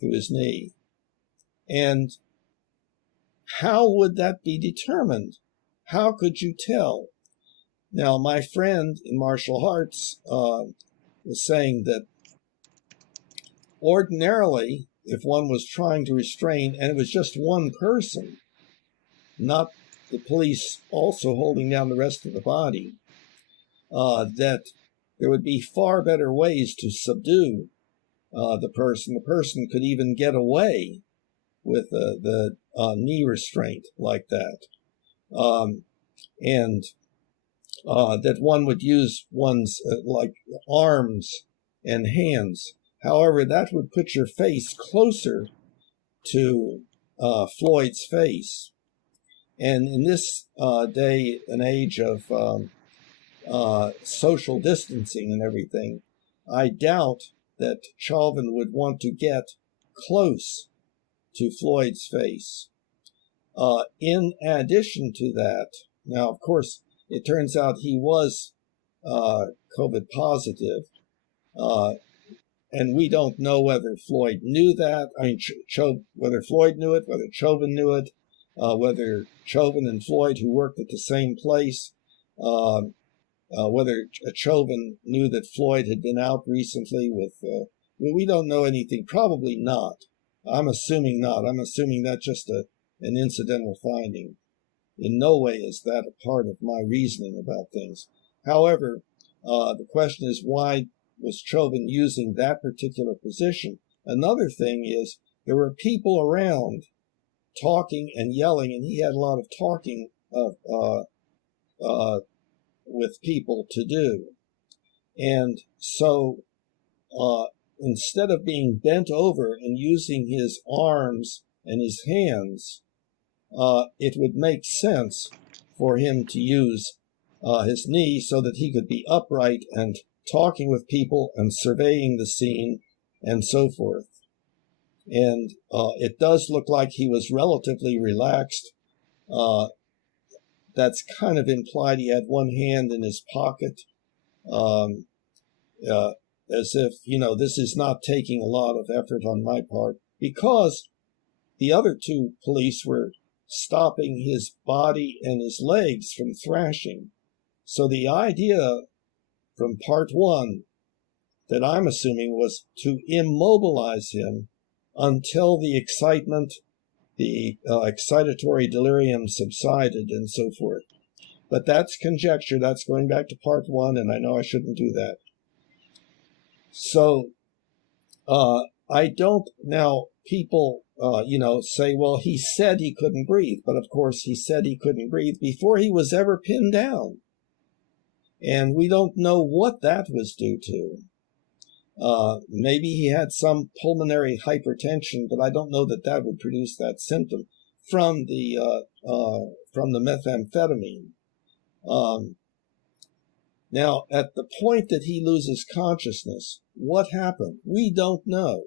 to his knee. And how would that be determined? How could you tell? Now, my friend in martial arts was saying that ordinarily, if one was trying to restrain, and it was just one person, not the police also holding down the rest of the body, that there would be far better ways to subdue the person. The person could even get away with the knee restraint like that. And that one would use one's like arms and hands. However, that would put your face closer to Floyd's face. And in this day and age of social distancing and everything, I doubt that Chauvin would want to get close to Floyd's face. In addition to that, now, of course, it turns out he was COVID positive, and we don't know whether Floyd knew that. I mean, whether Floyd knew it, whether Chauvin knew it, whether Chauvin and Floyd, who worked at the same place, whether Chauvin knew that Floyd had been out recently with. We don't know anything. Probably not. I'm assuming not. I'm assuming that's just an incidental finding. In no way is that a part of my reasoning about things. However, the question is, why was Chauvin using that particular position? Another thing is, there were people around talking and yelling, and he had a lot of talking with people to do. And so instead of being bent over and using his arms and his hands, it would make sense for him to use his knee so that he could be upright and talking with people and surveying the scene and so forth. And it does look like he was relatively relaxed. That's kind of implied. He had one hand in his pocket, as if, this is not taking a lot of effort on my part, because the other two police were stopping his body and his legs from thrashing. So the idea from part one that I'm assuming was to immobilize him until the excitement, the excitatory delirium subsided and so forth. But that's conjecture. That's going back to part one, and I know I shouldn't do that. So I don't, now people, say, well, he said he couldn't breathe. But of course, he said he couldn't breathe before he was ever pinned down. And we don't know what that was due to. Maybe he had some pulmonary hypertension, but I don't know that that would produce that symptom from the methamphetamine. Now, at the point that he loses consciousness, what happened? We don't know.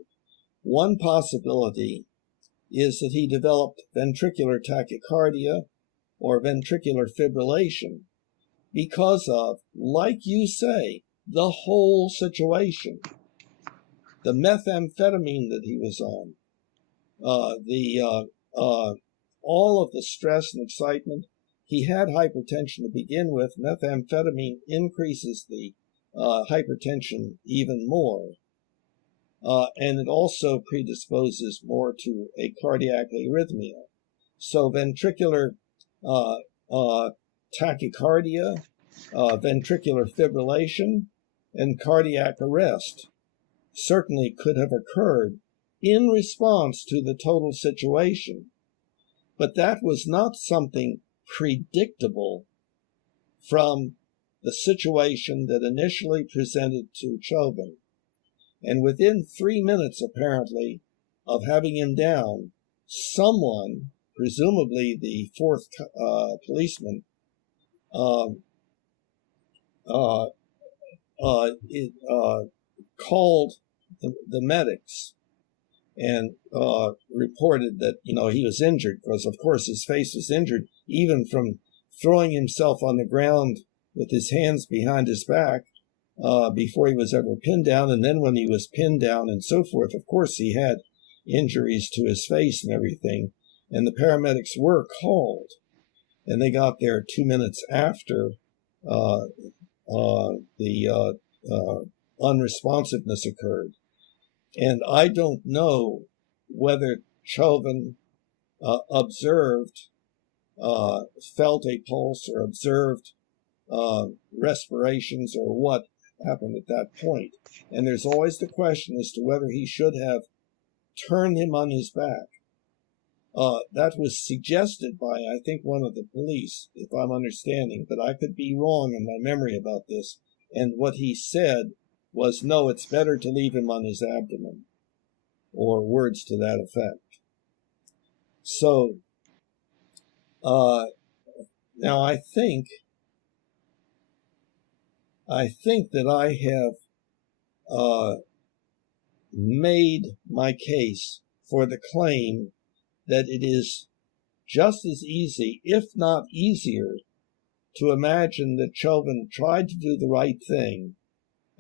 One possibility is that he developed ventricular tachycardia or ventricular fibrillation because of, like you say, the whole situation. The methamphetamine that he was on, all of the stress and excitement. He had hypertension to begin with. Methamphetamine increases the hypertension even more. And it also predisposes more to a cardiac arrhythmia. So ventricular tachycardia, ventricular fibrillation, and cardiac arrest certainly could have occurred in response to the total situation. But that was not something predictable from the situation that initially presented to Chauvin. And within 3 minutes, apparently, of having him down, someone, presumably the fourth policeman, called the medics and reported that, he was injured, because, of course, his face was injured, even from throwing himself on the ground with his hands behind his back before he was ever pinned down. And then when he was pinned down and so forth, of course, he had injuries to his face and everything. And the paramedics were called, and they got there 2 minutes after the unresponsiveness occurred. And I don't know whether Chauvin observed, felt a pulse or observed respirations or what happened at that point. And there's always the question as to whether he should have turned him on his back. That was suggested by, I think, one of the police, if I'm understanding, but I could be wrong in my memory about this. And what he said was, no, it's better to leave him on his abdomen, or words to that effect. So, now I think that I have made my case for the claim that it is just as easy, if not easier, to imagine that Chauvin tried to do the right thing,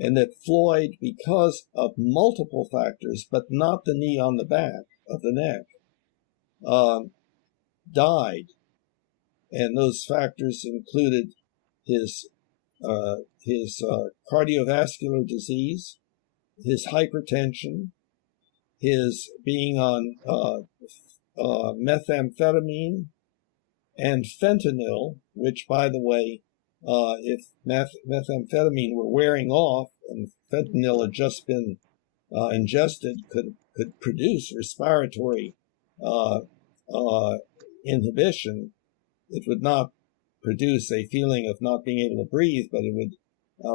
and that Floyd, because of multiple factors, but not the knee on the back of the neck, died. And those factors included his cardiovascular disease, his hypertension, his being on methamphetamine and fentanyl, which, by the way, if methamphetamine were wearing off and fentanyl had just been ingested, could produce respiratory inhibition. It would not produce a feeling of not being able to breathe, but it would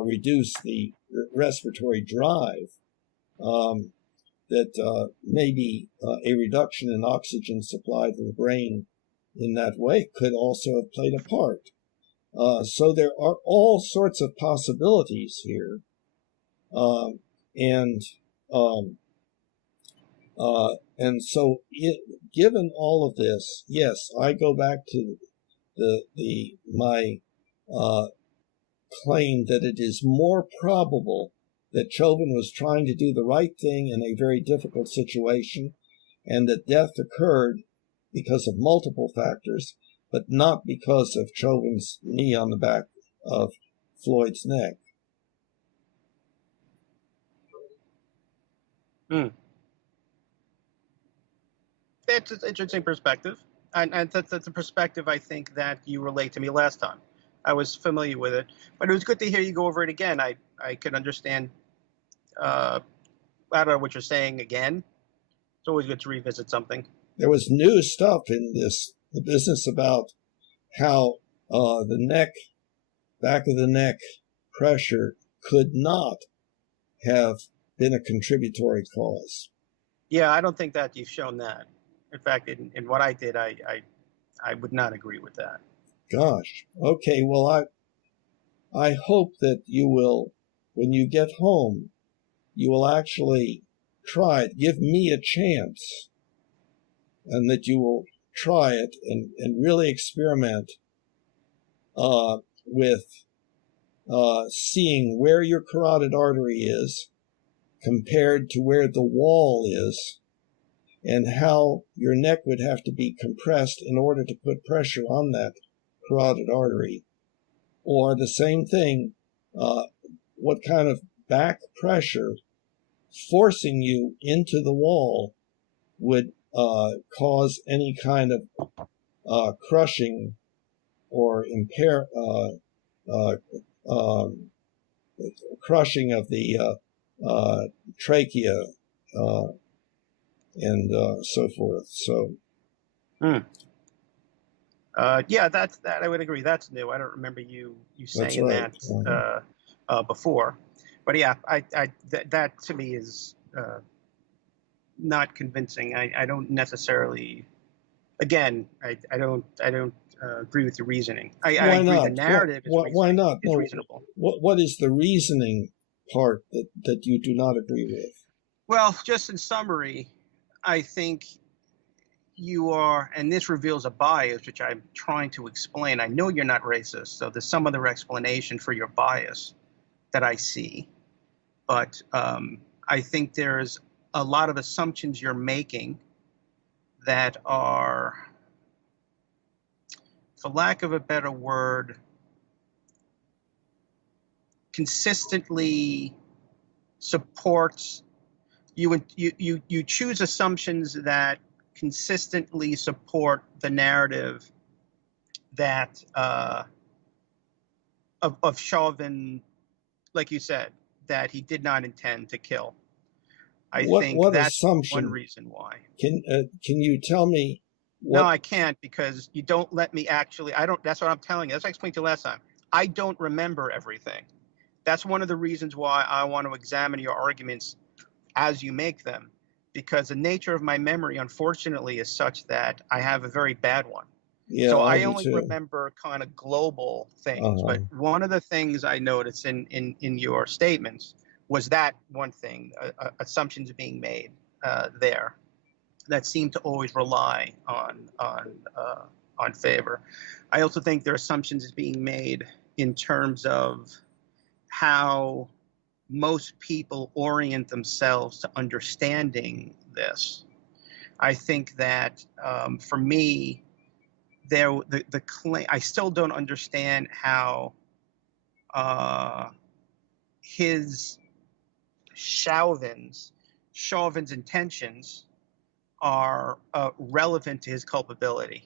reduce the respiratory drive. That maybe a reduction in oxygen supply to the brain in that way could also have played a part. So there are all sorts of possibilities here. And so given all of this, yes, I go back to my claim that it is more probable that Chauvin was trying to do the right thing in a very difficult situation, and that death occurred because of multiple factors, but not because of Chauvin's knee on the back of Floyd's neck. It's an interesting perspective, and that's a perspective I think that you relayed to me last time. I was familiar with it, but it was good to hear you go over it again. I could understand. I don't know what you're saying again. It's always good to revisit something. There was new stuff in the business about how the back of the neck pressure could not have been a contributory cause. Yeah, I don't think that you've shown that. In fact, in what I did, I would not agree with that. Gosh. Okay. Well, I hope that you will, when you get home, you will actually try it. Give me a chance, and that you will try it and really experiment with seeing where your carotid artery is compared to where the wall is, and how your neck would have to be compressed in order to put pressure on that carotid artery. Or the same thing, what kind of back pressure forcing you into the wall would cause any kind of crushing or crushing of the trachea and so forth. So, yeah, that I would agree. That's new. I don't remember you saying right. that before. But yeah, that to me is not convincing. I don't necessarily. Again, I don't agree with your reasoning. I agree the narrative why not? Is reasonable. What is the reasoning part that you do not agree with? Well, just in summary, I think you are, and this reveals a bias, which I'm trying to explain. I know you're not racist, so there's some other explanation for your bias that I see. But I think there's a lot of assumptions you're making that are, for lack of a better word, consistently supports you choose assumptions that consistently support the narrative that of Chauvin, like you said, that he did not intend to kill. I think that's one reason why. Can you tell me? No, I can't, because you don't let me actually. I don't. That's what I'm telling you. That's what I explained to you last time. I don't remember everything. That's one of the reasons why I want to examine your arguments as you make them, because the nature of my memory, unfortunately, is such that I have a very bad one. Yeah, so I only remember kind of global things. But one of the things I noticed in your statements was that one thing, assumptions being made there that seem to always rely on favor. I also think there are assumptions being made in terms of how most people orient themselves to understanding this. I think that for me, the claim, I still don't understand how Chauvin's intentions are relevant to his culpability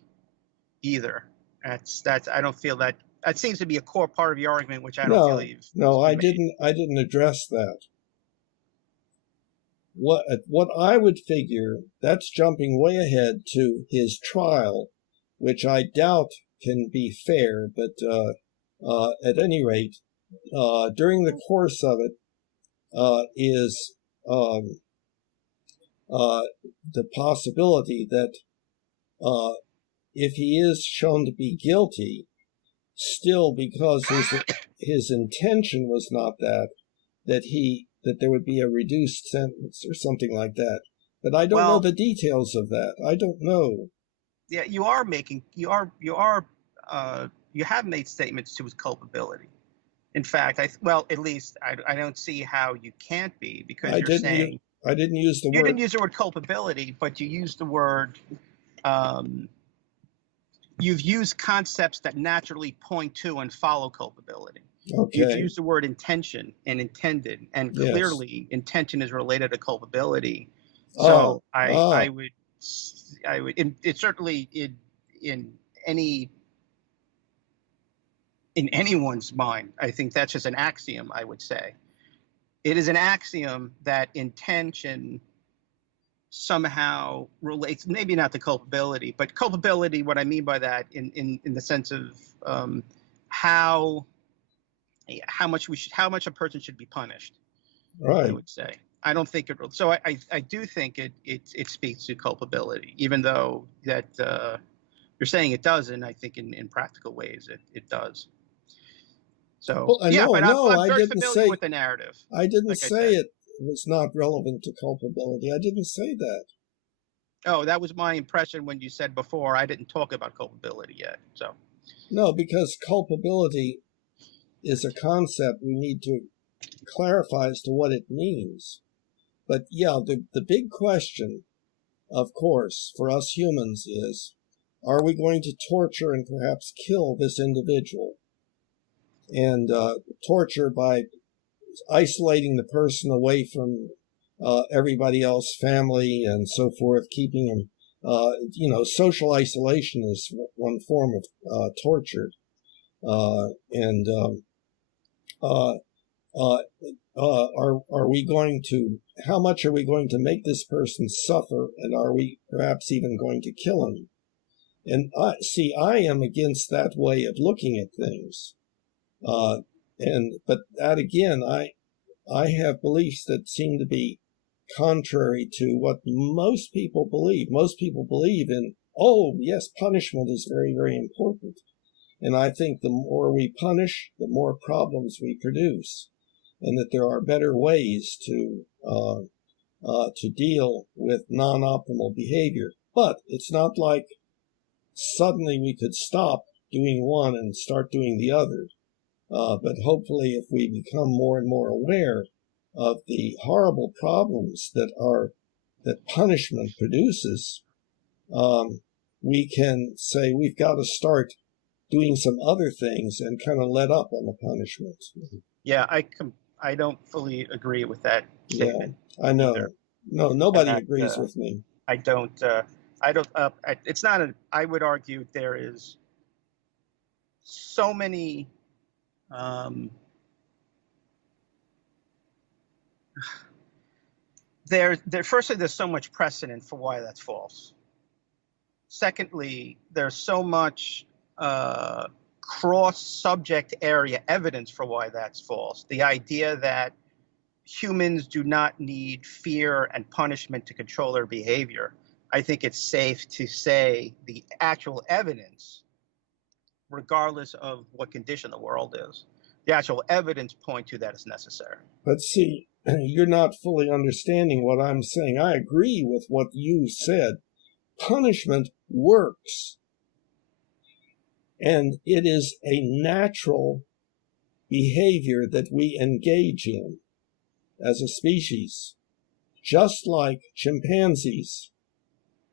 either. That's I don't feel that seems to be a core part of your argument, which I don't feel you've. No, I didn't address that. What I would figure, that's jumping way ahead to his trial, which I doubt can be fair, but at any rate, during the course of it is the possibility that if he is shown to be guilty, still, because his intention was not that there would be a reduced sentence or something like that. But I don't know the details of that. I don't know. Yeah, you have made statements to his culpability. In fact, at least I don't see how you can't be, because I didn't use the word. You didn't use the word culpability, but you used the word. You've used concepts that naturally point to and follow culpability. Okay. You've used the word intention and intended, and clearly intention is related to culpability. So I would, it's certainly in any in anyone's mind. I think that's just an axiom, I would say. It is an axiom that intention somehow relates, maybe not to culpability, but culpability, what I mean by that in the sense of how much a person should be punished, Right. I would say. I don't think it. So I do think it speaks to culpability, even though that you're saying it doesn't. I think in practical ways it does. So Well, yeah, no, but no, I'm I very didn't familiar say. with the narrative. I didn't Like I say said. it was not relevant to culpability. I didn't say that. Oh, that was my impression when you said before. I didn't talk about culpability yet. So No, because culpability is a concept we need to clarify as to what it means. But yeah, the big question, of course, for us humans is, are we going to torture and perhaps kill this individual? And torture by isolating the person away from everybody else, family, and so forth, keeping them, social isolation is one form of torture. Are we going to, how much are we going to make this person suffer, and are we perhaps even going to kill him? And I am against that way of looking at things. But that again, I have beliefs that seem to be contrary to what most people believe. Most people believe in, oh, yes, punishment is very, very important. And I think the more we punish, the more problems we produce, and that there are better ways to deal with non-optimal behavior. But it's not like suddenly we could stop doing one and start doing the other. But hopefully, if we become more and more aware of the horrible problems that punishment produces, we can say we've got to start doing some other things and kind of let up on the punishment. yeah, I don't fully agree with that statement. Yeah, I know. Either. No, nobody that, agrees with me. I don't. It's not a. I would argue there is so many. Firstly, there's so much precedent for why that's false. Secondly, there's so much cross-subject area evidence for why that's false. The idea that humans do not need fear and punishment to control their behavior. I think it's safe to say the actual evidence, regardless of what condition the world is, the actual evidence point to that is necessary. But see, you're not fully understanding what I'm saying. I agree with what you said. Punishment works. And it is a natural behavior that we engage in as a species, just like chimpanzees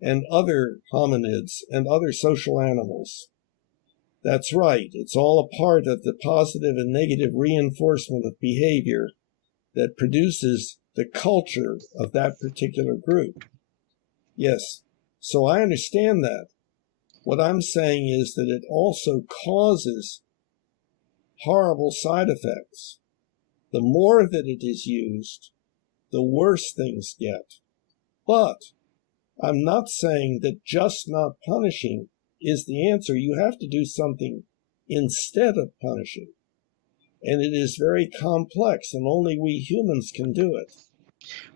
and other hominids and other social animals. That's right. It's all a part of the positive and negative reinforcement of behavior that produces the culture of that particular group. Yes. So I understand that. What I'm saying is that it also causes horrible side effects. The more that it is used, the worse things get. But I'm not saying that just not punishing is the answer. You have to do something instead of punishing. And it is very complex, and only we humans can do it.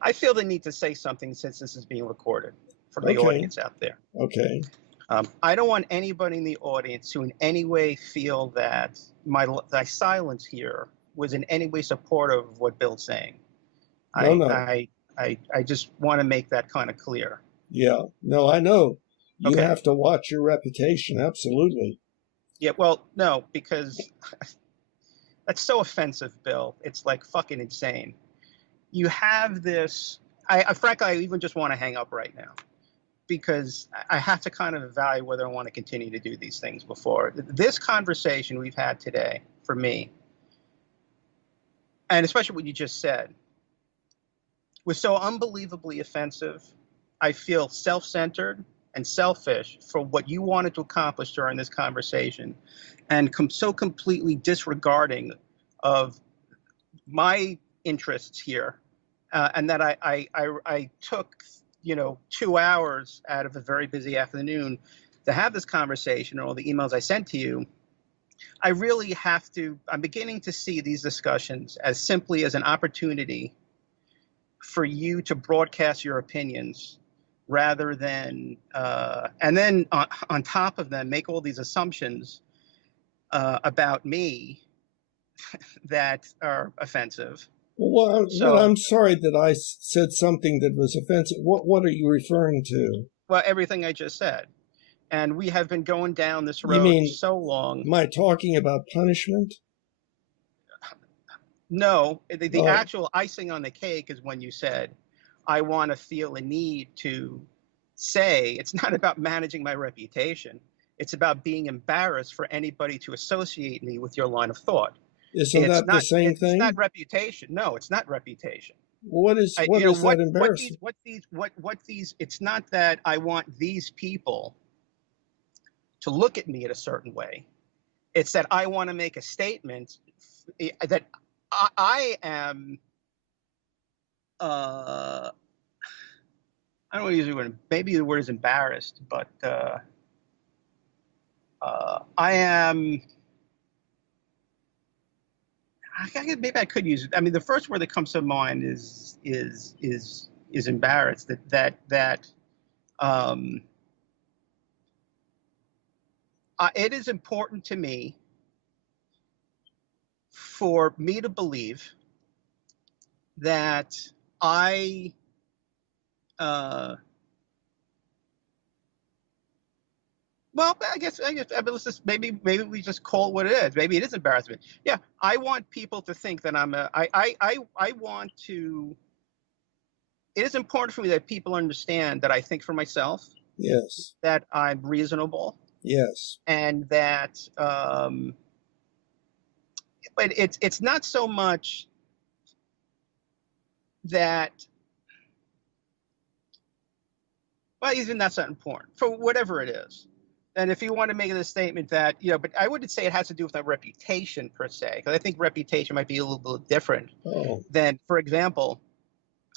I feel the need to say something since this is being recorded for the audience out there. Okay. I don't want anybody in the audience to in any way feel that my silence here was in any way supportive of what Bill's saying. No. I just want to make that kind of clear. Yeah. No, I know. You Okay. have to watch your reputation. Absolutely. Yeah, well, no, because that's so offensive, Bill. It's like fucking insane. You have this. Frankly, I even just want to hang up right now, because I have to kind of evaluate whether I want to continue to do these things before. This conversation we've had today, for me, and especially what you just said, was so unbelievably offensive. I feel self-centered and selfish for what you wanted to accomplish during this conversation, and so completely disregarding of my interests here, and that I took 2 hours out of a very busy afternoon to have this conversation and all the emails I sent to you. I really have to. I'm beginning to see these discussions as simply as an opportunity for you to broadcast your opinions, rather than and then on top of them make all these assumptions about me that are offensive. Well, So, I'm sorry that I said something that was offensive. What are you referring to? well, everything I just said. And we have been going down this You road mean so long. Am I talking about punishment? No, the actual icing on the cake is when you said, I want to feel a need to say, it's not about managing my reputation. It's about being embarrassed for anybody to associate me with your line of thought. Isn't that the same thing? It's not reputation. No, it's not reputation. What is that embarrassing? It's not that I want these people to look at me in a certain way. It's that I want to make a statement that I am, I don't want to use the word, maybe the word is embarrassed, but I am, maybe I could use it. I mean, the first word that comes to mind is embarrassed. It is important to me for me to believe that I well, I guess let's just maybe we just call it what it is. Maybe it is embarrassment. Yeah, I want people to think that I want to. It is important for me that people understand that I think for myself. Yes. That I'm reasonable. Yes. And that, but it's not so much that. Well, even that's not important for whatever it is. And if you want to make a statement that, but I wouldn't say it has to do with my reputation per se, because I think reputation might be a little bit different than, for example,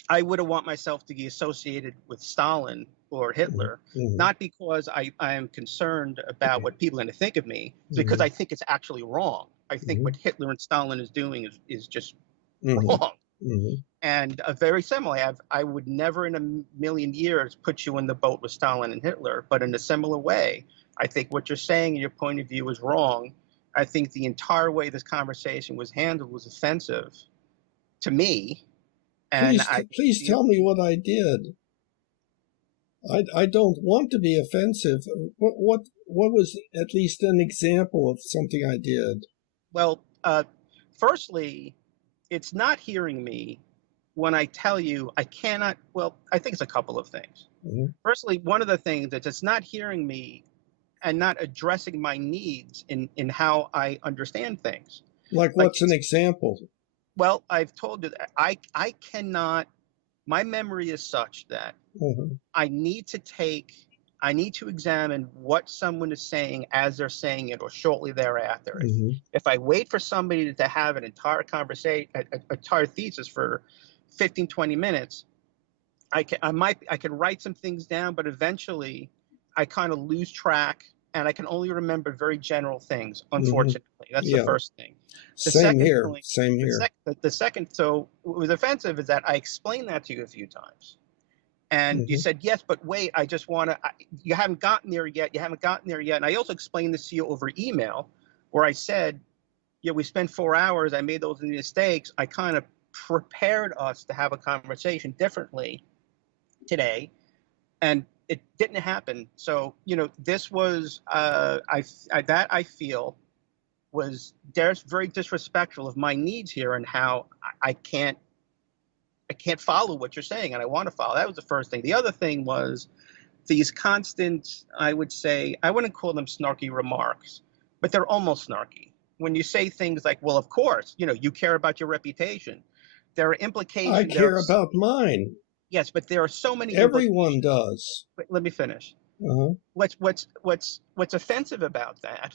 I wouldn't want myself to be associated with Stalin or Hitler, not because I am concerned about what people are going to think of me, because I think it's actually wrong. I think what Hitler and Stalin is doing is just wrong. And very similarly, I would never in a million years put you in the boat with Stalin and Hitler, but in a similar way, I think what you're saying and your point of view is wrong. I think the entire way this conversation was handled was offensive to me. And please tell me what I did. I don't want to be offensive. What was at least an example of something I did? Well, firstly, it's not hearing me when I tell you I cannot. Well, I think it's a couple of things. Firstly, one of the things is it's not hearing me and not addressing my needs in how I understand things. Like what's an example? Well, I've told you that I cannot. My memory is such that I need to examine what someone is saying as they're saying it or shortly thereafter. If I wait for somebody to have an entire conversation, an entire thesis for 15, 20 minutes, I can write some things down, but eventually I kind of lose track and I can only remember very general things, unfortunately. That's the first thing. Same here. The second, so what was offensive is that I explained that to you a few times. And you said, yes, but wait, I just want to, you haven't gotten there yet. And I also explained this to you over email where I said, we spent 4 hours. I made those mistakes. I kind of prepared us to have a conversation differently today. And it didn't happen. So, this was, I feel was very disrespectful of my needs here and how I can't follow what you're saying, and I want to follow. That was the first thing. The other thing was these constant, I would say, I wouldn't call them snarky remarks, but they're almost snarky. When you say things like, well, of course, you care about your reputation. There are implications. I care about mine. Yes, but there are so many. Everyone does. But let me finish. What's offensive about that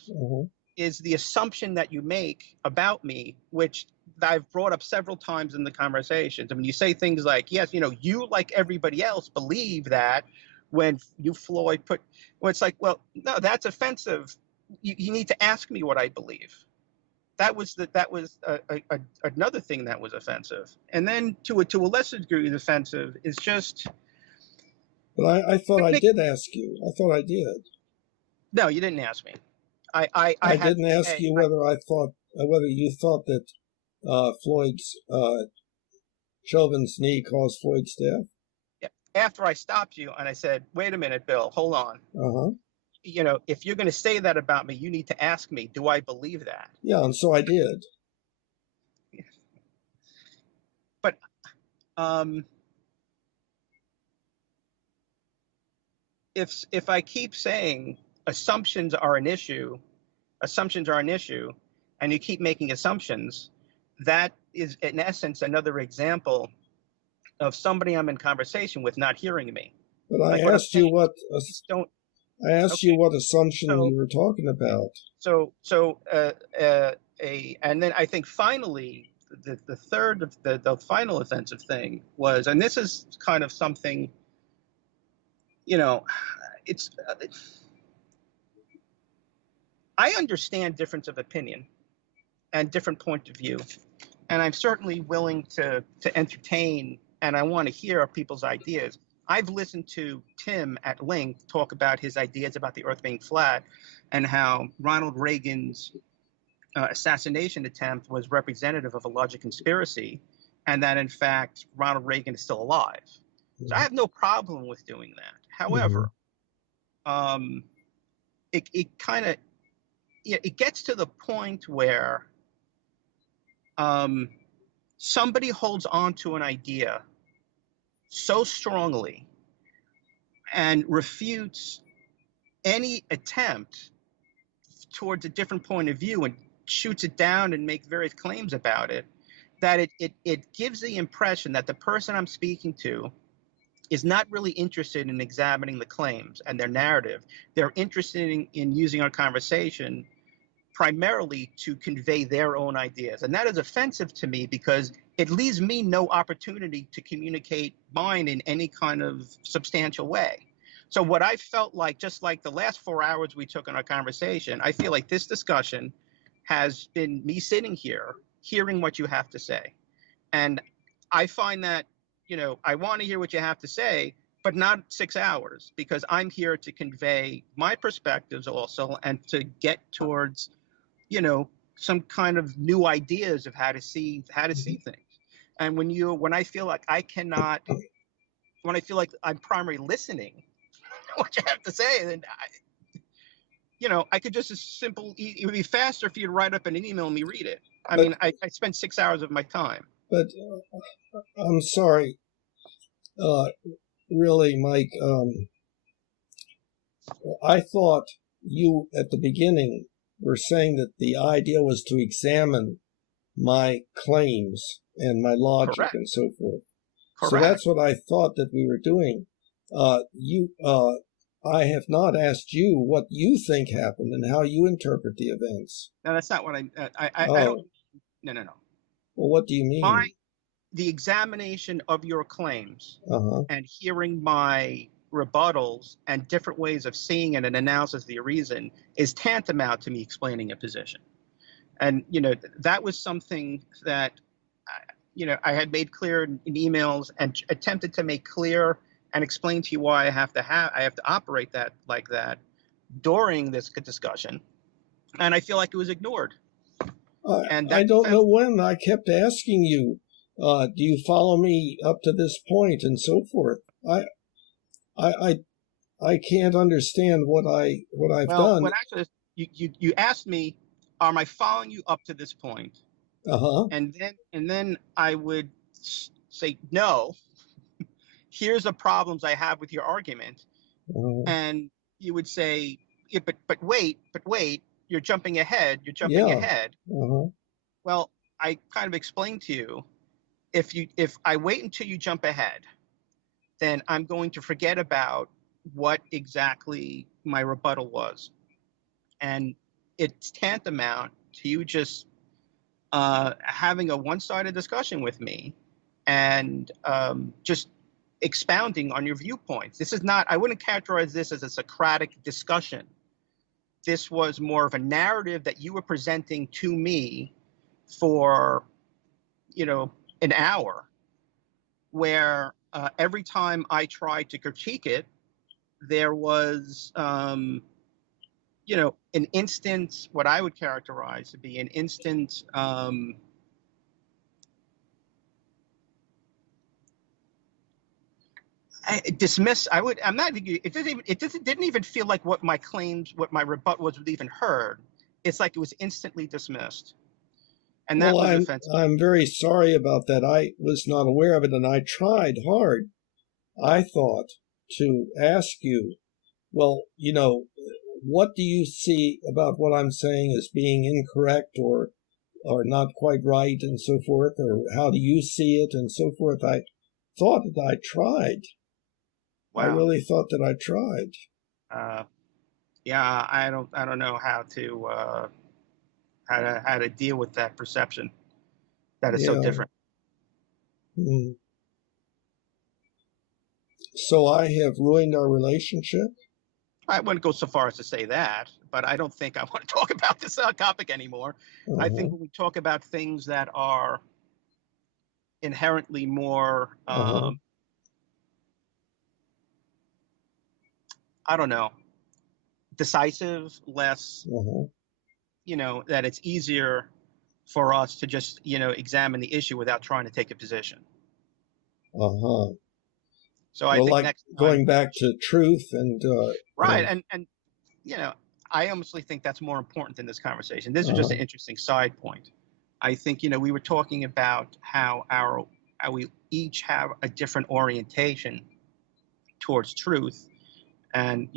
is the assumption that you make about me, which I've brought up several times in the conversations. I mean, you say things like, yes, you, like everybody else, believe that when you, Floyd, well, it's like, well, no, that's offensive. You need to ask me what I believe. That was another thing that was offensive. And then to a lesser degree, offensive is just. But I thought I did ask you. I thought I did. No, you didn't ask me. I didn't ask you whether you thought that Chauvin's knee caused Floyd's death. After I stopped you and I said, wait a minute, Bill, hold on. If you're going to say that about me, you need to ask me, do I believe that? Yeah, and so I did. But if I keep saying assumptions are an issue, and you keep making assumptions, that is in essence another example of somebody I'm in conversation with not hearing me. But I asked you what assumption you were talking about. And then I think finally the third of the final offensive thing was, and this is kind of something, it's I understand difference of opinion and different point of view, and I'm certainly willing to entertain, and I want to hear people's ideas. I've listened to Tim at length talk about his ideas about the Earth being flat and how Ronald Reagan's assassination attempt was representative of a larger conspiracy, and that in fact Ronald Reagan is still alive. So I have no problem with doing that. However, it gets to the point where somebody holds on to an idea so strongly and refutes any attempt towards a different point of view and shoots it down and makes various claims about it, that it gives the impression that the person I'm speaking to is not really interested in examining the claims and their narrative. They're interested in using our conversation primarily to convey their own ideas. And that is offensive to me because it leaves me no opportunity to communicate mine in any kind of substantial way. So what I felt like, just like the last 4 hours we took in our conversation, I feel like this discussion has been me sitting here, hearing what you have to say. And I find that, I want to hear what you have to say, but not 6 hours, because I'm here to convey my perspectives also and to get towards, some kind of new ideas of how to see things. And when I feel like I'm primarily listening to what you have to say, then I could just it would be faster for you to write up an email and me read it. I spent 6 hours of my time. But I'm sorry, really, Mike. I thought you at the beginning were saying that the idea was to examine my claims and my logic. Correct. And so forth. Correct. So that's what I thought that we were doing. I have not asked you what you think happened and how you interpret the events. No, that's not what I don't. No. Well, what do you mean? The examination of your claims and hearing my rebuttals and different ways of seeing it and analysis of the reason is tantamount to me explaining a position. And, that was something that, I had made clear in emails and attempted to make clear and explain to you why I have to operate that like that during this discussion. And I feel like it was ignored. And I don't know when. I kept asking you, do you follow me up to this point and so forth? I can't understand what I've done. Well, actually, you asked me, am I following you up to this point? And then I would say, no, here's the problems I have with your argument. And you would say, yeah, but wait, you're jumping ahead. Well, I kind of explained to you, if I wait until you jump ahead, then I'm going to forget about what exactly my rebuttal was. And it's tantamount to you just having a one-sided discussion with me and just expounding on your viewpoints. This is not, I wouldn't characterize this as a Socratic discussion. This was more of a narrative that you were presenting to me for, an hour, where every time I tried to critique it, there was, an instant, what I would characterize to be an instant I'm not, it didn't even feel like what my rebuttal was even heard. It's like it was instantly dismissed. And that was offensive. I'm very sorry about that. I was not aware of it, and I tried hard, I thought, to ask you, well, what do you see about what I'm saying as being incorrect or not quite right and so forth, or how do you see it and so forth? I thought that I tried. Wow. I really thought that I tried. Yeah, I don't know how to deal with that perception that is so different. Mm. So I have ruined our relationship? I wouldn't go so far as to say that, but I don't think I want to talk about this topic anymore. Uh-huh. I think when we talk about things that are inherently more, I don't know, decisive, less, that it's easier for us to just, examine the issue without trying to take a position. So I think like next time, going back to truth and right, and I honestly think that's more important than this conversation. This is just an interesting side point. I think we were talking about how we each have a different orientation towards truth, and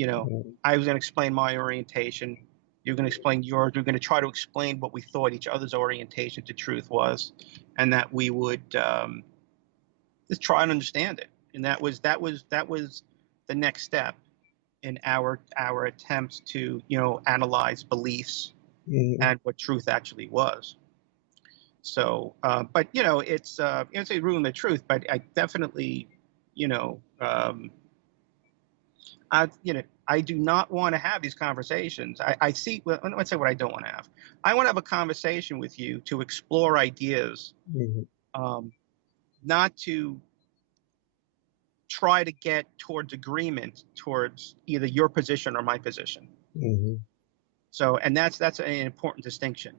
I was going to explain my orientation. You're going to explain yours. We're going to try to explain what we thought each other's orientation to truth was, and that we would just try and understand it. And that was the next step in our attempts to analyze beliefs and what truth actually was. So, but it's say ruling the truth, but I definitely I do not want to have these conversations. I see. Well, let's say what I don't want to have. I want to have a conversation with you to explore ideas, not to try to get towards agreement towards either your position or my position. So, and that's an important distinction.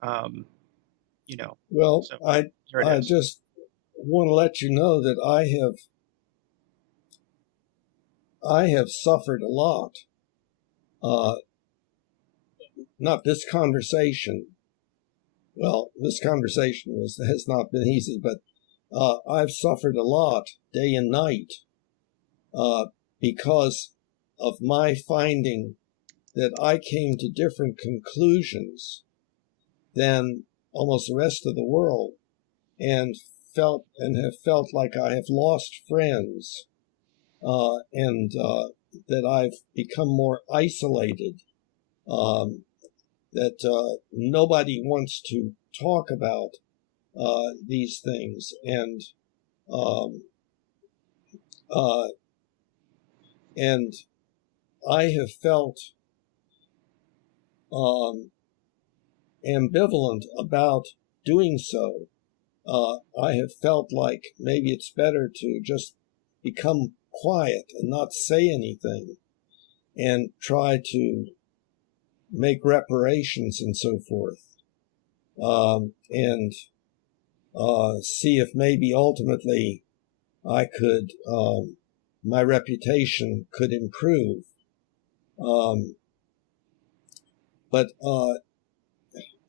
Well, so I just want to let you know that I have suffered a lot. Not this conversation. Well, this conversation has not been easy, but I've suffered a lot day and night because of my finding that I came to different conclusions than almost the rest of the world, and have felt like I have lost friends, and that I've become more isolated, that nobody wants to talk about these things, and I have felt ambivalent about doing so. I have felt like maybe it's better to just become quiet and not say anything and try to make reparations and so forth, and see if maybe ultimately I could, my reputation could improve. But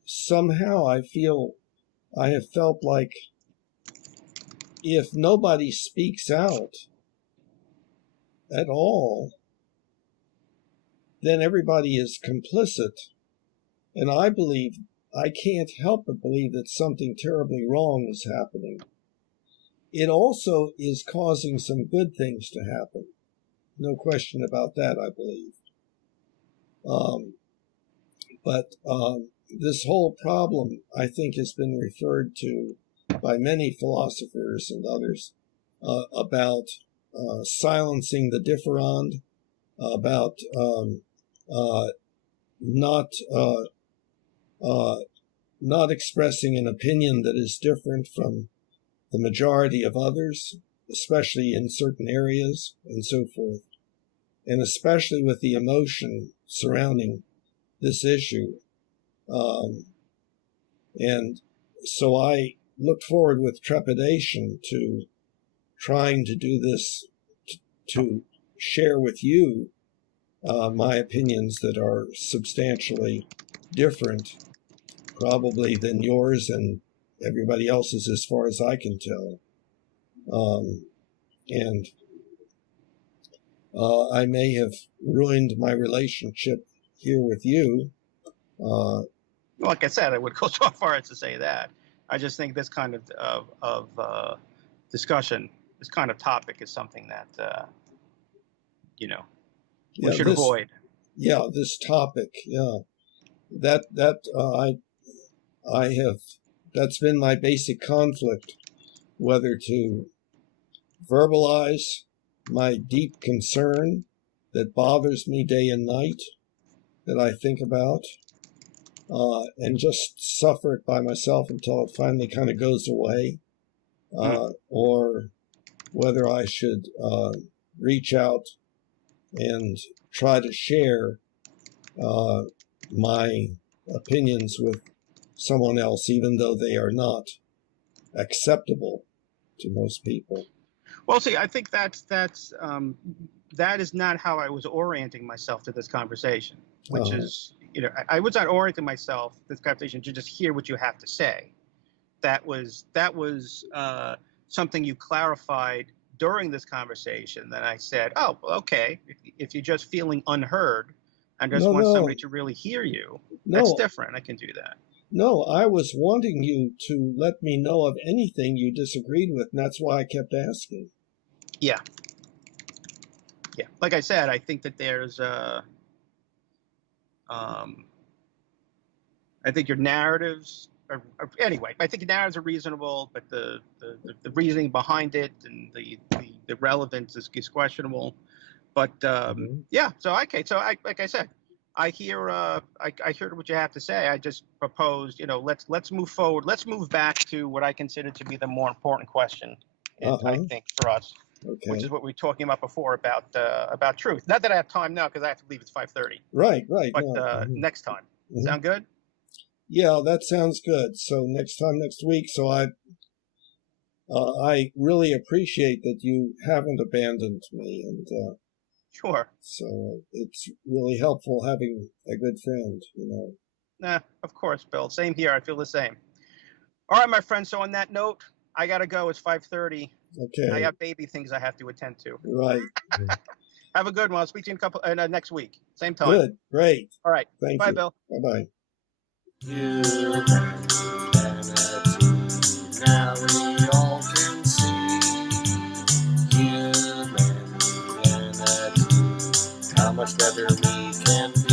somehow I have felt like if nobody speaks out at all, then everybody is complicit. And I can't help but believe that something terribly wrong is happening. It also is causing some good things to happen. No question about that, I believe. But this whole problem, I think, has been referred to by many philosophers and others about silencing the differand, about not expressing an opinion that is different from the majority of others, especially in certain areas and so forth, and especially with the emotion surrounding this issue. And so I look forward with trepidation to trying to do this, to share with you my opinions that are substantially different, probably, than yours and everybody else's, as far as I can tell. And I may have ruined my relationship here with you. Like I said, I would go so far as to say that. I just think this kind of discussion, this kind of topic, is something that we should avoid. Yeah, this topic. Yeah, I have. That's been my basic conflict, whether to verbalize my deep concern that bothers me day and night, that I think about, and just suffer it by myself until it finally kind of goes away, or whether I should reach out and try to share my opinions with someone else, even though they are not acceptable to most people. Well, see, I think that is not how I was orienting myself to this conversation, which is, I was not orienting myself to this conversation to just hear what you have to say. That was something you clarified during this conversation. Then I said, oh, okay, if you're just feeling unheard and just want somebody to really hear you, that's different. I can do that. No, I was wanting you to let me know of anything you disagreed with, and that's why I kept asking. Yeah. Like I said, I think that there's I think your narratives are anyway. I think your narratives are reasonable, but the reasoning behind it and the relevance is questionable. But yeah. So okay. So like I said, I hear what you have to say. I just proposed, let's move forward. Let's move back to what I consider to be the more important question, I think, for us, which is what we were talking about before about truth. Not that I have time now because I have to leave at 5:30. Right. But next time. Sound good? Yeah, that sounds good. So next week. So I really appreciate that you haven't abandoned me, and sure. So it's really helpful having a good friend, Nah, of course, Bill. Same here. I feel the same. All right, my friend. So on that note, I gotta go. It's 5:30. Okay. I have baby things I have to attend to. Right. Have a good one. I'll speak to you next week. Same time. Good. Great. All right. Thank Bye, you. Bill. Bye-bye. Humanity, now we all can see. Humanity, how much better we can be.